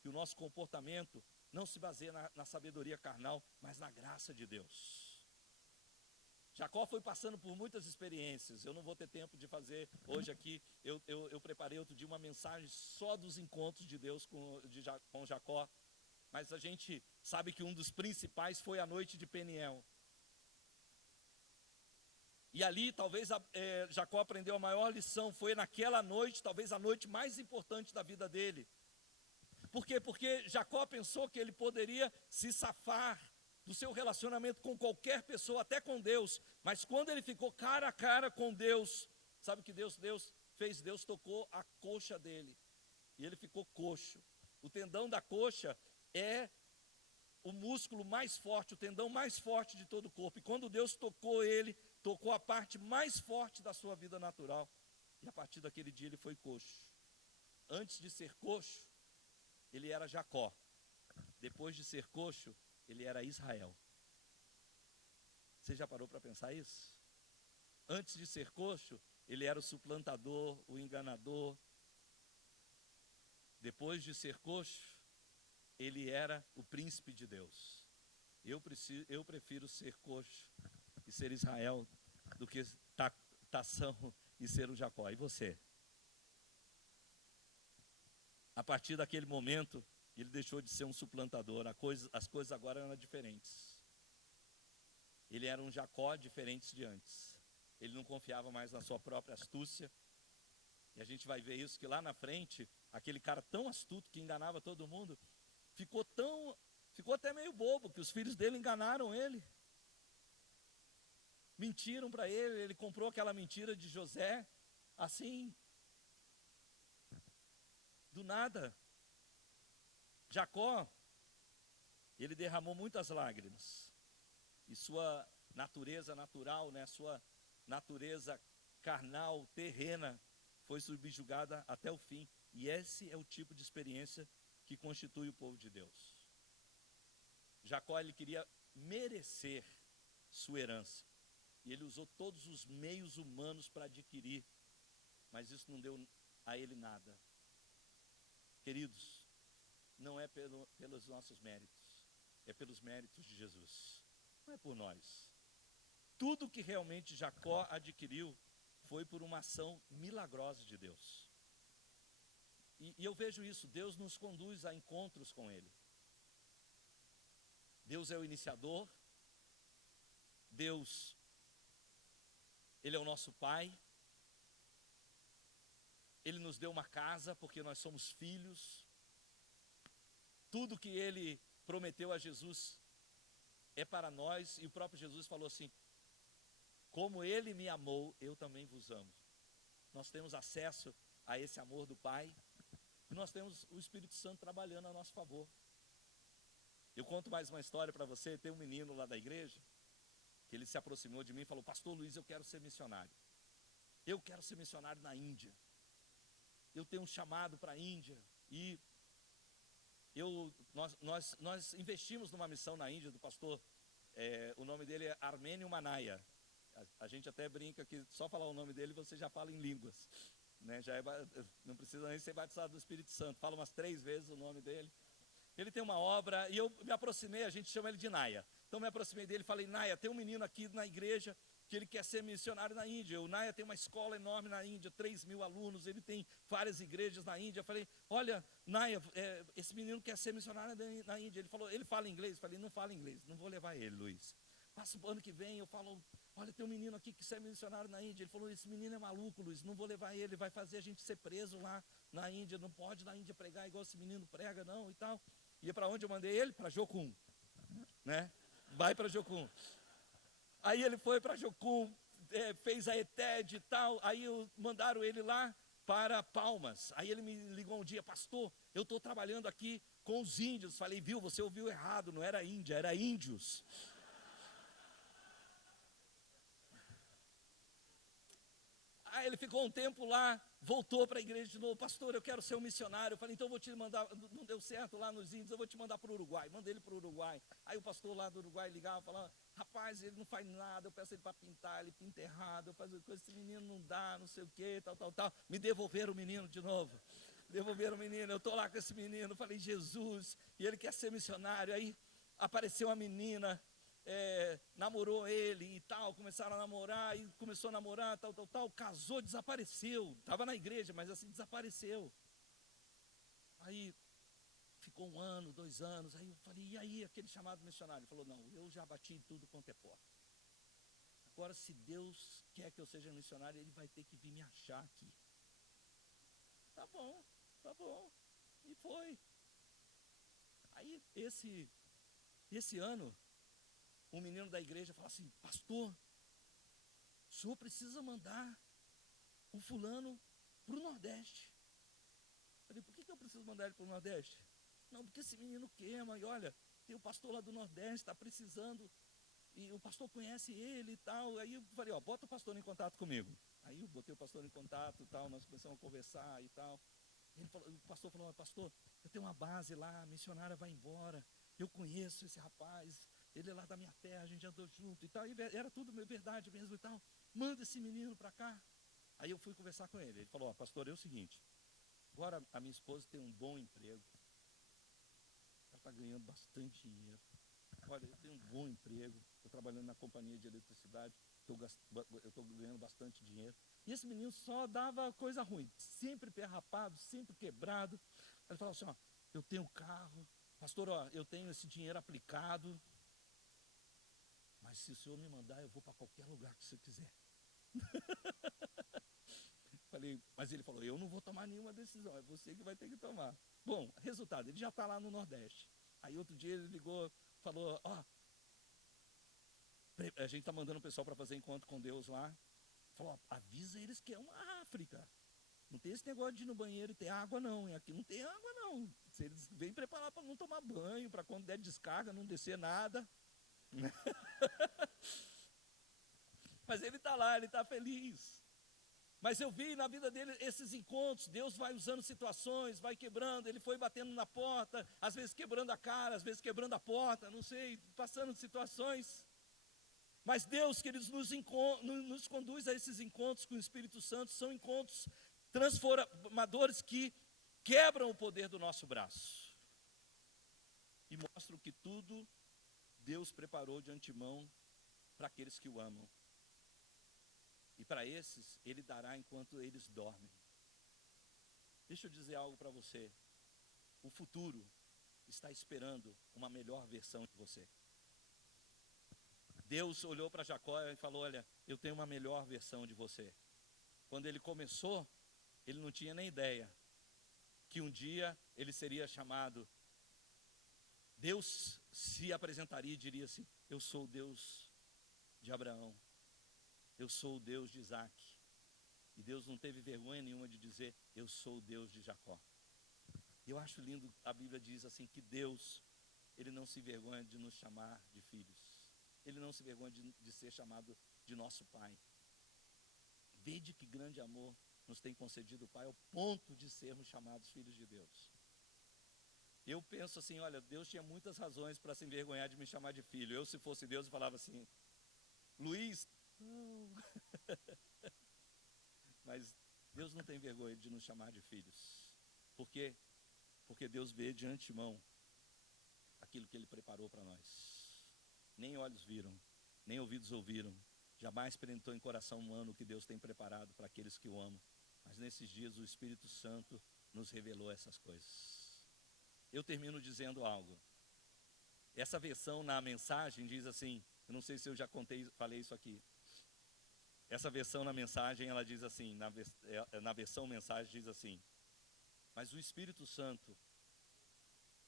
que o nosso comportamento não se baseia na sabedoria carnal, mas na graça de Deus. Jacó foi passando por muitas experiências. Eu não vou ter tempo de fazer hoje aqui. Eu preparei outro dia uma mensagem só dos encontros de Deus com Jacó. Mas a gente sabe que um dos principais foi a noite de Peniel. E ali talvez Jacó aprendeu a maior lição. Foi naquela noite, talvez a noite mais importante da vida dele. Por quê? Porque Jacó pensou que ele poderia se safar do seu relacionamento com qualquer pessoa, até com Deus. Mas quando ele ficou cara a cara com Deus, sabe o que Deus fez? Deus tocou a coxa dele. E ele ficou coxo. O tendão da coxa é o músculo mais forte, o tendão mais forte de todo o corpo. E quando Deus tocou ele, tocou a parte mais forte da sua vida natural. E a partir daquele dia ele foi coxo. Antes de ser coxo, ele era Jacó. Depois de ser coxo, ele era Israel. Você já parou para pensar isso? Antes de ser coxo, ele era o suplantador, o enganador. Depois de ser coxo, ele era o príncipe de Deus. Eu prefiro ser coxo e ser Israel do que tação e ser o Jacó. E você? A partir daquele momento, ele deixou de ser um suplantador. As coisas agora eram diferentes. Ele era um Jacó diferente de antes. Ele não confiava mais na sua própria astúcia. E a gente vai ver isso, que lá na frente, aquele cara tão astuto que enganava todo mundo, ficou até meio bobo, que os filhos dele enganaram ele. Mentiram para ele, ele comprou aquela mentira de José, assim, do nada. Jacó, ele derramou muitas lágrimas. E sua natureza natural, sua natureza carnal, terrena, foi subjugada até o fim. E esse é o tipo de experiência que constitui o povo de Deus. Jacó, ele queria merecer sua herança. E ele usou todos os meios humanos para adquirir. Mas isso não deu a ele nada. Queridos, não é pelos nossos méritos. É pelos méritos de Jesus. Não é por nós. Tudo que realmente Jacó adquiriu foi por uma ação milagrosa de Deus. E eu vejo isso, Deus nos conduz a encontros com Ele. Deus é o iniciador. Deus, Ele é o nosso Pai. Ele nos deu uma casa porque nós somos filhos. Tudo que Ele prometeu a Jesus é para nós. E o próprio Jesus falou assim, como Ele me amou, eu também vos amo. Nós temos acesso a esse amor do Pai. E nós temos o Espírito Santo trabalhando a nosso favor. Eu conto mais uma história para você. Tem um menino lá da igreja, que ele se aproximou de mim e falou: pastor Luiz, eu quero ser missionário. Eu quero ser missionário na Índia. Eu tenho um chamado para a Índia. E nós investimos numa missão na Índia do pastor, o nome dele é Armênio Manaya. A gente até brinca que só falar o nome dele você já fala em línguas, né? Não precisa nem ser batizado do Espírito Santo. Fala umas 3 vezes o nome dele. Ele tem uma obra, e eu me aproximei, a gente chama ele de Naya. Então me aproximei dele e falei: Naya, tem um menino aqui na igreja que ele quer ser missionário na Índia. O Naya tem uma escola enorme na Índia, 3.000 alunos, ele tem várias igrejas na Índia. Eu falei: olha, Naya, esse menino quer ser missionário na Índia. Ele falou: ele fala inglês? Eu falei: não fala inglês, não vou levar ele, Luiz. Passa o ano que vem, eu falo: olha, tem um menino aqui que quer ser missionário na Índia. Ele falou: esse menino é maluco, Luiz, não vou levar ele, vai fazer a gente ser preso lá na Índia, não pode na Índia pregar igual esse menino prega, não, e tal. E para onde eu mandei ele? Para Jocum, né? Vai para Jocum. Aí ele foi para Jocum, fez a ETED e tal. Aí mandaram ele lá para Palmas. Aí ele me ligou um dia: pastor, eu estou trabalhando aqui com os índios. Falei: viu, você ouviu errado, não era Índia, era índios. Aí ele ficou um tempo lá, voltou para a igreja de novo: pastor, eu quero ser um missionário. Eu falei: então eu vou te mandar, não deu certo lá nos índios, eu vou te mandar para o Uruguai. Mandei ele para o Uruguai. Aí o pastor lá do Uruguai ligava, falava: rapaz, ele não faz nada, eu peço ele para pintar, ele pinta errado, eu faço coisa, esse menino não dá, não sei o que, tal. Me devolveram o menino de novo. Devolveram o menino, eu estou lá com esse menino. Falei: Jesus, e ele quer ser missionário. Aí apareceu uma menina, namorou ele e tal, começaram a namorar, e começou a namorar, tal, casou, desapareceu, estava na igreja, mas assim, desapareceu. Aí, ficou 1 ano, 2 anos, aí eu falei: e aí, aquele chamado missionário? Ele falou: não, eu já bati em tudo quanto é porta. Agora, se Deus quer que eu seja missionário, Ele vai ter que vir me achar aqui. Tá bom, e foi. Aí, esse ano, um menino da igreja falou assim: pastor, o senhor precisa mandar o fulano para o Nordeste. Eu falei: por que eu preciso mandar ele para o Nordeste? Não, porque esse menino queima, e olha, tem o pastor lá do Nordeste, está precisando, e o pastor conhece ele e tal. Aí eu falei: ó, bota o pastor em contato comigo. Aí eu botei o pastor em contato e tal, nós começamos a conversar e tal. O pastor falou: pastor, eu tenho uma base lá, a missionária vai embora, eu conheço esse rapaz, ele é lá da minha terra, a gente andou junto e tal, e era tudo verdade mesmo e tal, manda esse menino para cá. Aí eu fui conversar com ele falou: ó, pastor, é o seguinte, agora a minha esposa tem um bom emprego, ela está ganhando bastante dinheiro, olha, eu tenho um bom emprego, estou trabalhando na companhia de eletricidade, eu estou ganhando bastante dinheiro, e esse menino só dava coisa ruim, sempre perrapado, sempre quebrado. Ele falou assim: ó, eu tenho carro, pastor, ó, eu tenho esse dinheiro aplicado, mas se o senhor me mandar, eu vou para qualquer lugar que você quiser. Falei, mas ele falou: eu não vou tomar nenhuma decisão, é você que vai ter que tomar. Bom, resultado, ele já está lá no Nordeste. Aí outro dia ele ligou, falou: ó, a gente está mandando o pessoal para fazer encontro com Deus lá. Falou: ó, avisa eles que é uma África. Não tem esse negócio de ir no banheiro e ter água, não. E aqui não tem água, não. Eles vêm preparar para não tomar banho, para quando der descarga, não descer nada. Mas ele está lá, ele está feliz. Mas eu vi na vida dele esses encontros, Deus vai usando situações, vai quebrando, ele foi batendo na porta, às vezes quebrando a cara, às vezes quebrando a porta, não sei, passando situações. Mas Deus, queridos, nos conduz a esses encontros com o Espírito Santo, são encontros transformadores que quebram o poder do nosso braço e mostram que tudo Deus preparou de antemão para aqueles que o amam. E para esses, Ele dará enquanto eles dormem. Deixa eu dizer algo para você. O futuro está esperando uma melhor versão de você. Deus olhou para Jacó e falou: olha, eu tenho uma melhor versão de você. Quando ele começou, ele não tinha nem ideia que um dia ele seria chamado. Deus se apresentaria e diria assim: eu sou o Deus de Abraão, eu sou o Deus de Isaac. E Deus não teve vergonha nenhuma de dizer: eu sou o Deus de Jacó. Eu acho lindo, a Bíblia diz assim, que Deus, Ele não se envergonha de nos chamar de filhos. Ele não se envergonha de ser chamado de nosso Pai. Vede que grande amor nos tem concedido o Pai, ao ponto de sermos chamados filhos de Deus. Eu penso assim, olha, Deus tinha muitas razões para se envergonhar de me chamar de filho. Eu, se fosse Deus, eu falava assim, Luiz, não. Mas Deus não tem vergonha de nos chamar de filhos. Por quê? Porque Deus vê de antemão aquilo que Ele preparou para nós. Nem olhos viram, nem ouvidos ouviram, jamais penetrou em coração humano o que Deus tem preparado para aqueles que o amam. Mas nesses dias o Espírito Santo nos revelou essas coisas. Eu termino dizendo algo. Essa versão na mensagem diz assim, eu não sei se eu já falei isso aqui. Essa versão na mensagem, ela diz assim, na versão mensagem diz assim, mas o Espírito Santo,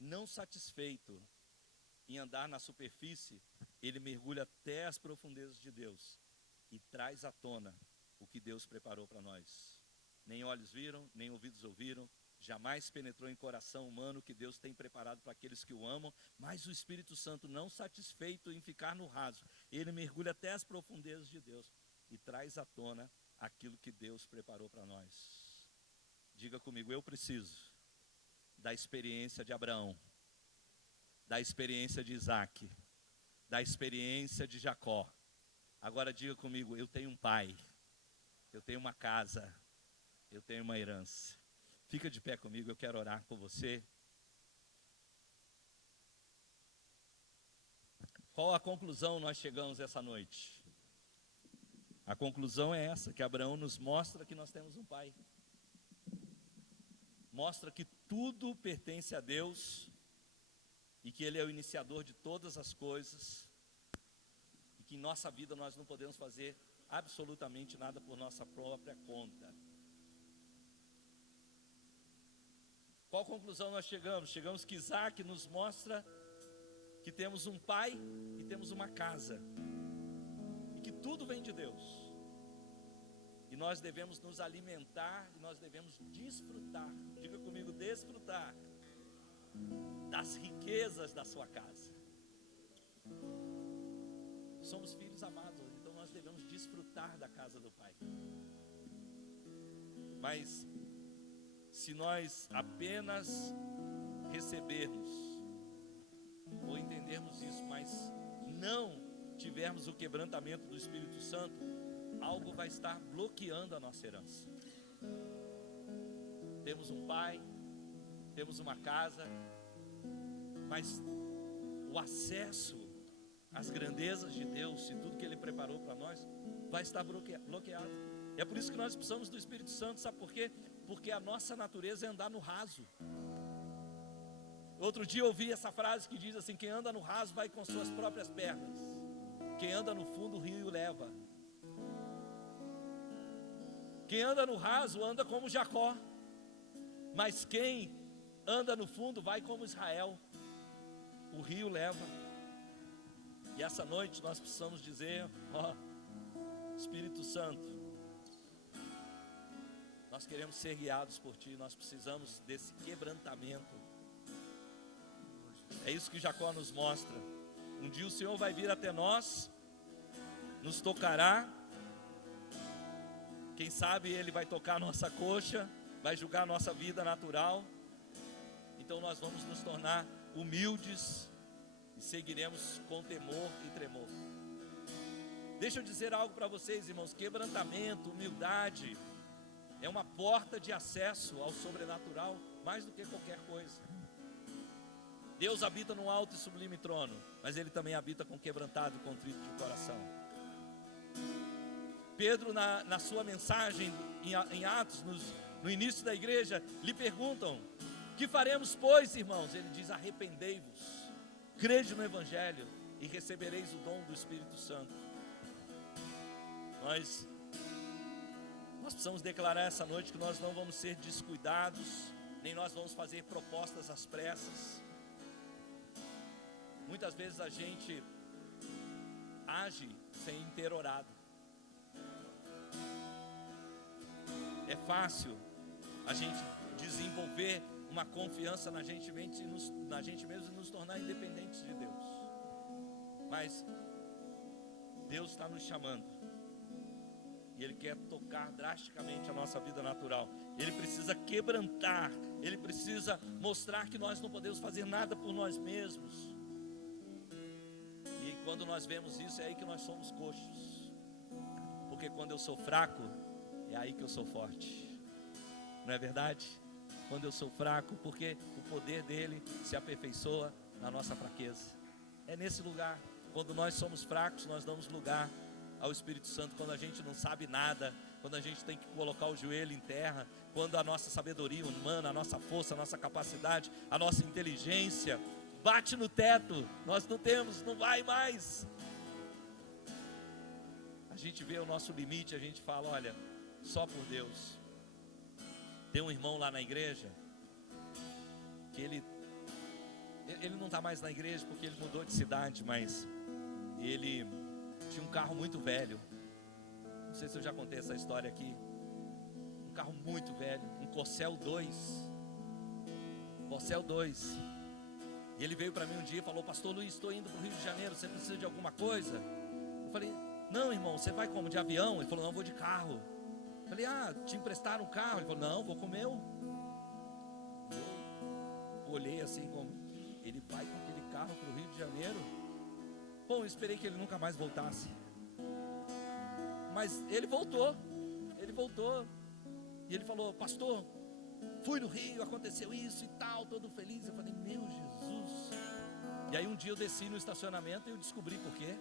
não satisfeito em andar na superfície, ele mergulha até as profundezas de Deus e traz à tona o que Deus preparou para nós. Nem olhos viram, nem ouvidos ouviram, jamais penetrou em coração humano o que Deus tem preparado para aqueles que o amam, mas o Espírito Santo, não satisfeito em ficar no raso, ele mergulha até as profundezas de Deus e traz à tona aquilo que Deus preparou para nós. Diga comigo, eu preciso da experiência de Abraão, da experiência de Isaac, da experiência de Jacó. Agora diga comigo, eu tenho um pai, eu tenho uma casa, eu tenho uma herança. Fica de pé comigo, eu quero orar por você. Qual a conclusão nós chegamos essa noite? A conclusão é essa, que Abraão nos mostra que nós temos um pai. Mostra que tudo pertence a Deus e que Ele é o iniciador de todas as coisas e que em nossa vida nós não podemos fazer absolutamente nada por nossa própria conta. Qual conclusão nós chegamos? Chegamos que Isaac nos mostra que temos um pai e temos uma casa e que tudo vem de Deus. E nós devemos nos alimentar e nós devemos desfrutar, diga comigo, desfrutar das riquezas da sua casa. Somos filhos amados, então nós devemos desfrutar da casa do Pai. Mas se nós apenas recebermos ou entendermos isso, mas não tivermos o quebrantamento do Espírito Santo, algo vai estar bloqueando a nossa herança. Temos um pai, temos uma casa, mas o acesso às grandezas de Deus e tudo que Ele preparou para nós vai estar bloqueado. E é por isso que nós precisamos do Espírito Santo, sabe por quê? Porque a nossa natureza é andar no raso. Outro dia eu ouvi essa frase que diz assim, quem anda no raso vai com suas próprias pernas, quem anda no fundo o rio leva. Quem anda no raso anda como Jacó, mas quem anda no fundo vai como Israel, o rio leva. E essa noite nós precisamos dizer, Espírito Santo, nós queremos ser guiados por Ti, nós precisamos desse quebrantamento. É isso que Jacó nos mostra. Um dia o Senhor vai vir até nós, nos tocará, quem sabe Ele vai tocar a nossa coxa, vai julgar a nossa vida natural. Então nós vamos nos tornar humildes e seguiremos com temor e tremor. Deixa eu dizer algo para vocês, irmãos, quebrantamento, humildade é uma porta de acesso ao sobrenatural mais do que qualquer coisa. Deus habita no alto e sublime trono, mas Ele também habita com quebrantado e contrito de coração. Pedro, na sua mensagem em Atos, no início da igreja, lhe perguntam, que faremos pois, irmãos? Ele diz, arrependei-vos, crede no Evangelho e recebereis o dom do Espírito Santo. Nós precisamos declarar essa noite que nós não vamos ser descuidados, nem nós vamos fazer propostas às pressas. Muitas vezes a gente age sem ter orado. É fácil a gente desenvolver uma confiança na gente mesmo e nos tornar independentes de Deus. Mas Deus está nos chamando. E Ele quer tocar drasticamente a nossa vida natural. Ele precisa quebrantar. Ele precisa mostrar que nós não podemos fazer nada por nós mesmos. E quando nós vemos isso, é aí que nós somos coxos. Porque quando eu sou fraco, é aí que eu sou forte. Não é verdade? Quando eu sou fraco, porque o poder dele se aperfeiçoa na nossa fraqueza. É nesse lugar. Quando nós somos fracos, nós damos lugar ao Espírito Santo. Quando a gente não sabe nada, quando a gente tem que colocar o joelho em terra, quando a nossa sabedoria humana, a nossa força, a nossa capacidade, a nossa inteligência bate no teto, nós não temos, não vai mais. A gente vê o nosso limite, a gente fala, olha, só por Deus. Tem um irmão lá na igreja, que ele não está mais na igreja porque ele mudou de cidade, mas ele tinha um carro muito velho. Não sei se eu já contei essa história aqui. Um carro muito velho, um Corcel 2. Corcel 2. E ele veio para mim um dia e falou: pastor Luiz, estou indo para o Rio de Janeiro, você precisa de alguma coisa? Eu falei: não, irmão, você vai como? De avião? Ele falou: não, vou de carro. Eu falei: te emprestaram um carro? Ele falou: não, vou com o meu. Eu olhei assim como, ele vai com aquele carro para o Rio de Janeiro? Bom, eu esperei que ele nunca mais voltasse. Mas ele voltou. E ele falou: pastor, fui no Rio, aconteceu isso e tal, todo feliz. Eu falei: meu Jesus. E aí um dia eu desci no estacionamento e eu descobri por quê.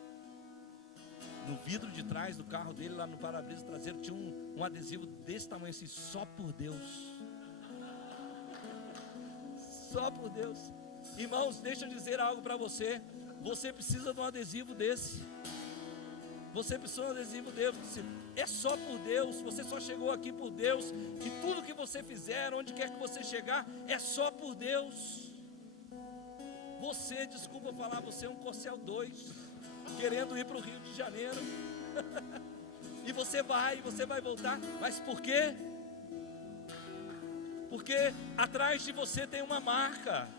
No vidro de trás do carro dele, lá no para-brisa traseiro, tinha um adesivo desse tamanho assim: só por Deus. Só por Deus. Irmãos, deixa eu dizer algo para você. Você precisa de um adesivo desse. Você precisa de um adesivo desse. É só por Deus. Você só chegou aqui por Deus. E tudo que você fizer, onde quer que você chegar, é só por Deus. Você, desculpa falar, você é um Corcel 2, querendo ir para o Rio de Janeiro. E você vai voltar. Mas por quê? Porque atrás de você tem uma marca.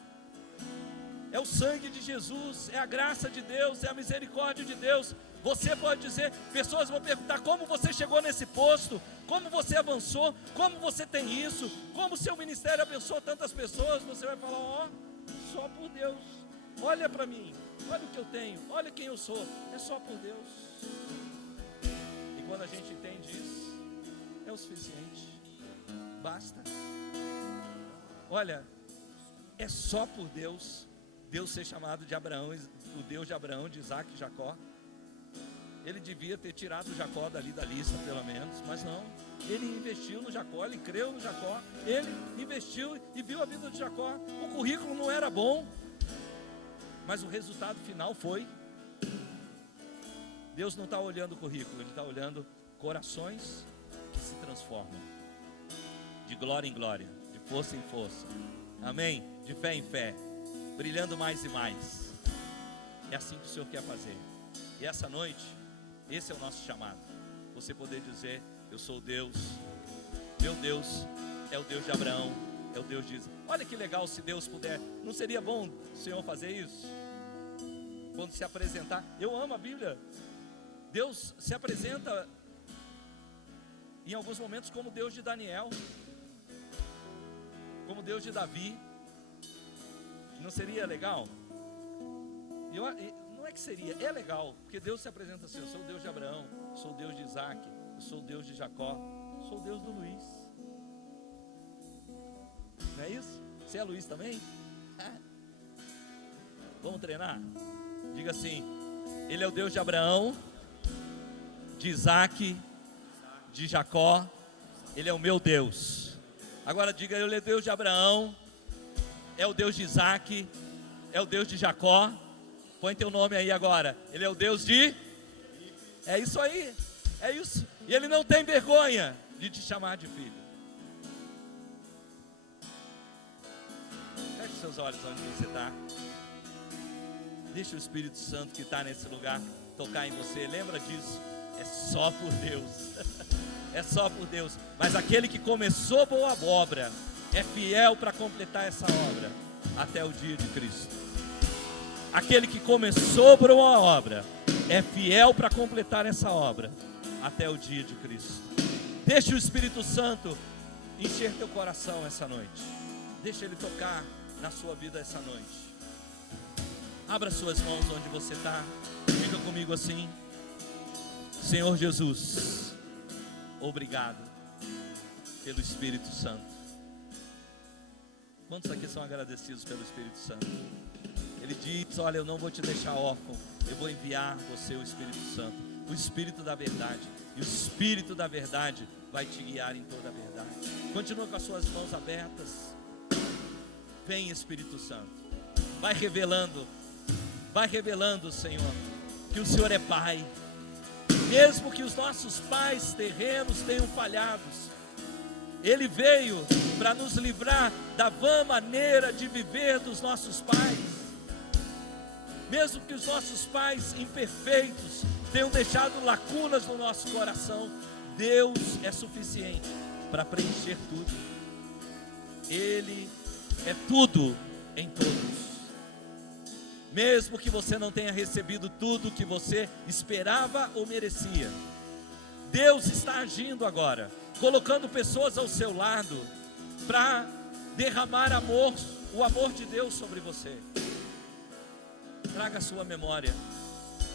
É o sangue de Jesus, é a graça de Deus, é a misericórdia de Deus. Você pode dizer, pessoas vão perguntar: como você chegou nesse posto? Como você avançou? Como você tem isso? Como seu ministério abençoou tantas pessoas? Você vai falar: só por Deus. Olha para mim, olha o que eu tenho, olha quem eu sou. É só por Deus. E quando a gente entende isso, é o suficiente. Basta. Olha, é só por Deus ser chamado de Abraão, o Deus de Abraão, de Isaac e Jacó. Ele devia ter tirado Jacó dali da lista, pelo menos, mas não. Ele investiu no Jacó, ele creu no Jacó, ele investiu e viu a vida de Jacó. O currículo não era bom, mas o resultado final foi. Deus não está olhando o currículo, Ele está olhando corações que se transformam, de glória em glória, de força em força, amém? De fé em fé, brilhando mais e mais. É assim que o Senhor quer fazer. E essa noite, esse é o nosso chamado. Você poder dizer: eu sou Deus. Meu Deus é o Deus de Abraão, é o Deus de Isaac. Olha que legal, se Deus puder. Não seria bom o Senhor fazer isso? Quando se apresentar. Eu amo a Bíblia. Deus se apresenta em alguns momentos como Deus de Daniel, como Deus de Davi. Não seria legal? Não é que seria, é legal, porque Deus se apresenta assim: eu sou o Deus de Abraão, sou o Deus de Isaac, eu sou o Deus de Jacó, sou o Deus do Luiz. Não é isso? Você é Luiz também? Vamos treinar? Diga assim: Ele é o Deus de Abraão, de Isaac, de Jacó. Ele é o meu Deus. Agora diga: Ele é o Deus de Abraão, é o Deus de Isaac, é o Deus de Jacó. Põe teu nome aí agora. Ele é o Deus de... É isso aí, é isso. E Ele não tem vergonha de te chamar de filho. Feche seus olhos onde você está. Deixa o Espírito Santo que está nesse lugar tocar em você. Lembra disso? É só por Deus. É só por Deus. Mas aquele que começou boa obra é fiel para completar essa obra até o dia de Cristo. Aquele que começou por uma obra é fiel para completar essa obra até o dia de Cristo. Deixa o Espírito Santo encher teu coração essa noite. Deixa Ele tocar na sua vida essa noite. Abra suas mãos onde você está. Diga comigo assim: Senhor Jesus, obrigado pelo Espírito Santo. Quantos aqui são agradecidos pelo Espírito Santo? Ele diz: olha, eu não vou te deixar órfão, eu vou enviar você o Espírito Santo, o Espírito da verdade. E o Espírito da verdade vai te guiar em toda a verdade. Continua com as suas mãos abertas. Vem, Espírito Santo. Vai revelando, Senhor, que o Senhor é Pai. Mesmo que os nossos pais terrenos tenham falhados, Ele veio para nos livrar da vã maneira de viver dos nossos pais. Mesmo que os nossos pais imperfeitos tenham deixado lacunas no nosso coração, Deus é suficiente para preencher tudo. Ele é tudo em todos. Mesmo que você não tenha recebido tudo que você esperava ou merecia, Deus está agindo agora, colocando pessoas ao seu lado para derramar amor, o amor de Deus sobre você. Traga à sua memória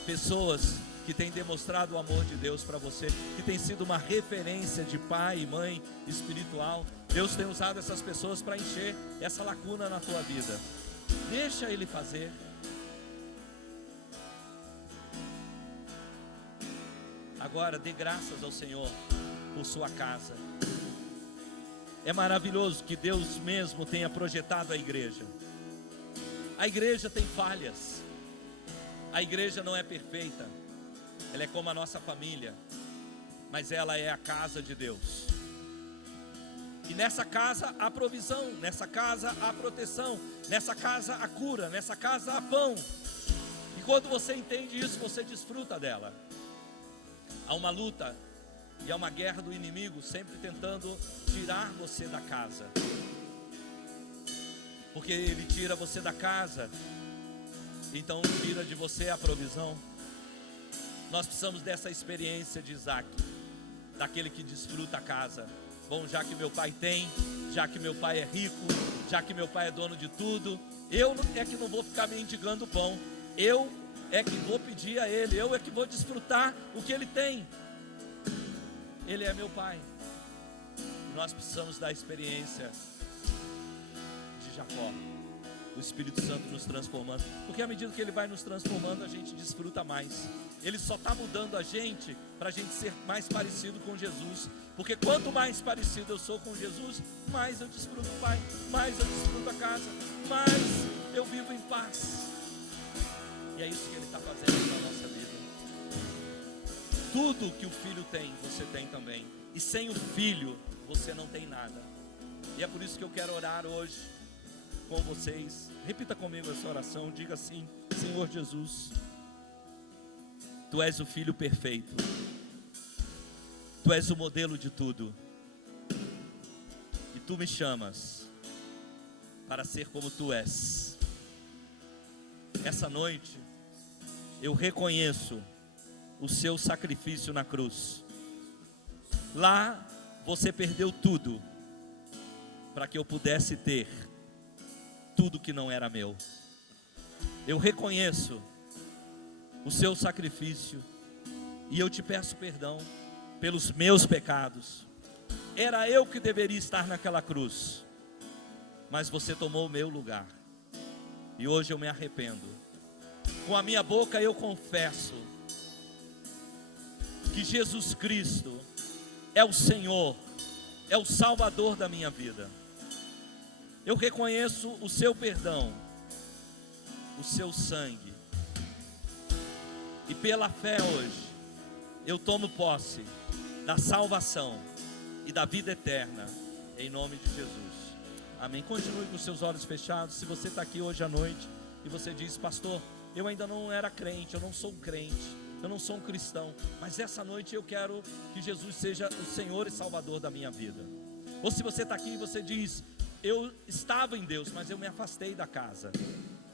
pessoas que têm demonstrado o amor de Deus para você, que tem sido uma referência de pai e mãe espiritual. Deus tem usado essas pessoas para encher essa lacuna na tua vida. Deixa Ele fazer. Agora dê graças ao Senhor por sua casa. É maravilhoso que Deus mesmo tenha projetado a igreja. A igreja tem falhas. A igreja não é perfeita. Ela é como a nossa família, mas ela é a casa de Deus. E nessa casa há provisão, nessa casa há proteção, nessa casa há cura, nessa casa há pão. E quando você entende isso, você desfruta dela. Há uma luta e há uma guerra do inimigo sempre tentando tirar você da casa. Porque ele tira você da casa, então tira de você a provisão. Nós precisamos dessa experiência de Isaac, daquele que desfruta a casa. Bom, já que meu pai tem, já que meu pai é rico, já que meu pai é dono de tudo, eu é que não vou ficar mendigando pão. Eu é que vou pedir a Ele, eu é que vou desfrutar o que Ele tem. Ele é meu pai. Nós precisamos da experiência de Jacó, o Espírito Santo nos transformando, porque à medida que Ele vai nos transformando, a gente desfruta mais. Ele só está mudando a gente para a gente ser mais parecido com Jesus, porque quanto mais parecido eu sou com Jesus, mais eu desfruto o Pai, mais eu desfruto a casa, mais eu vivo em paz. E é isso que Ele está fazendo na nossa vida. Tudo que o Filho tem, você tem também. E sem o Filho, você não tem nada. E é por isso que eu quero orar hoje com vocês. Repita comigo essa oração. Diga assim: Senhor Jesus, Tu és o Filho perfeito. Tu és o modelo de tudo. E Tu me chamas para ser como Tu és. Essa noite eu reconheço o Seu sacrifício na cruz. Lá você perdeu tudo para que eu pudesse ter tudo que não era meu. Eu reconheço o Seu sacrifício e eu te peço perdão pelos meus pecados. Era eu que deveria estar naquela cruz, mas você tomou o meu lugar. E hoje eu me arrependo. Com a minha boca eu confesso que Jesus Cristo é o Senhor, é o Salvador da minha vida. Eu reconheço o Seu perdão, o Seu sangue. E pela fé hoje, eu tomo posse da salvação e da vida eterna, em nome de Jesus. Amém. Continue com seus olhos fechados. Se você está aqui hoje à noite e você diz: pastor, eu ainda não era crente, eu não sou um crente, eu não sou um cristão, mas essa noite eu quero que Jesus seja o Senhor e Salvador da minha vida. Ou se você está aqui e você diz: eu estava em Deus, mas eu me afastei da casa.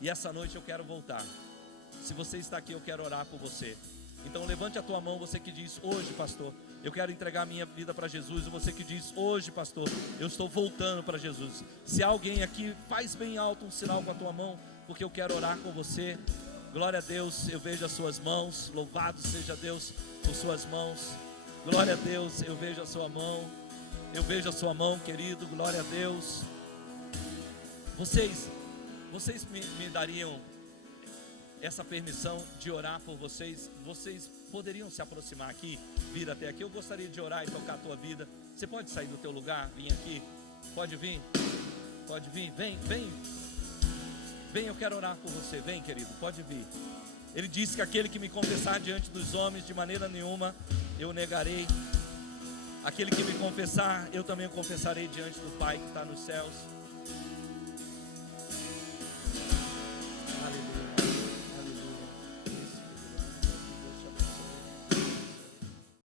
E essa noite eu quero voltar. Se você está aqui, eu quero orar por você. Então levante a tua mão, você que diz: hoje, pastor, eu quero entregar a minha vida para Jesus. E você que diz: hoje, pastor, eu estou voltando para Jesus. Se alguém aqui, faz bem alto um sinal com a tua mão, porque eu quero orar com você. Glória a Deus, eu vejo as suas mãos. Louvado seja Deus por suas mãos. Glória a Deus, eu vejo a sua mão. Eu vejo a sua mão, querido. Glória a Deus. Vocês me dariam essa permissão de orar por vocês? Vocês poderiam se aproximar aqui, vir até aqui? Eu gostaria de orar e tocar a tua vida. Você pode sair do teu lugar, vir aqui? Pode vir? Pode vir? Vem, eu quero orar por você. Vem, querido, pode vir. Ele disse que aquele que me confessar diante dos homens, de maneira nenhuma eu negarei. Aquele que me confessar, eu também o confessarei diante do Pai que está nos céus.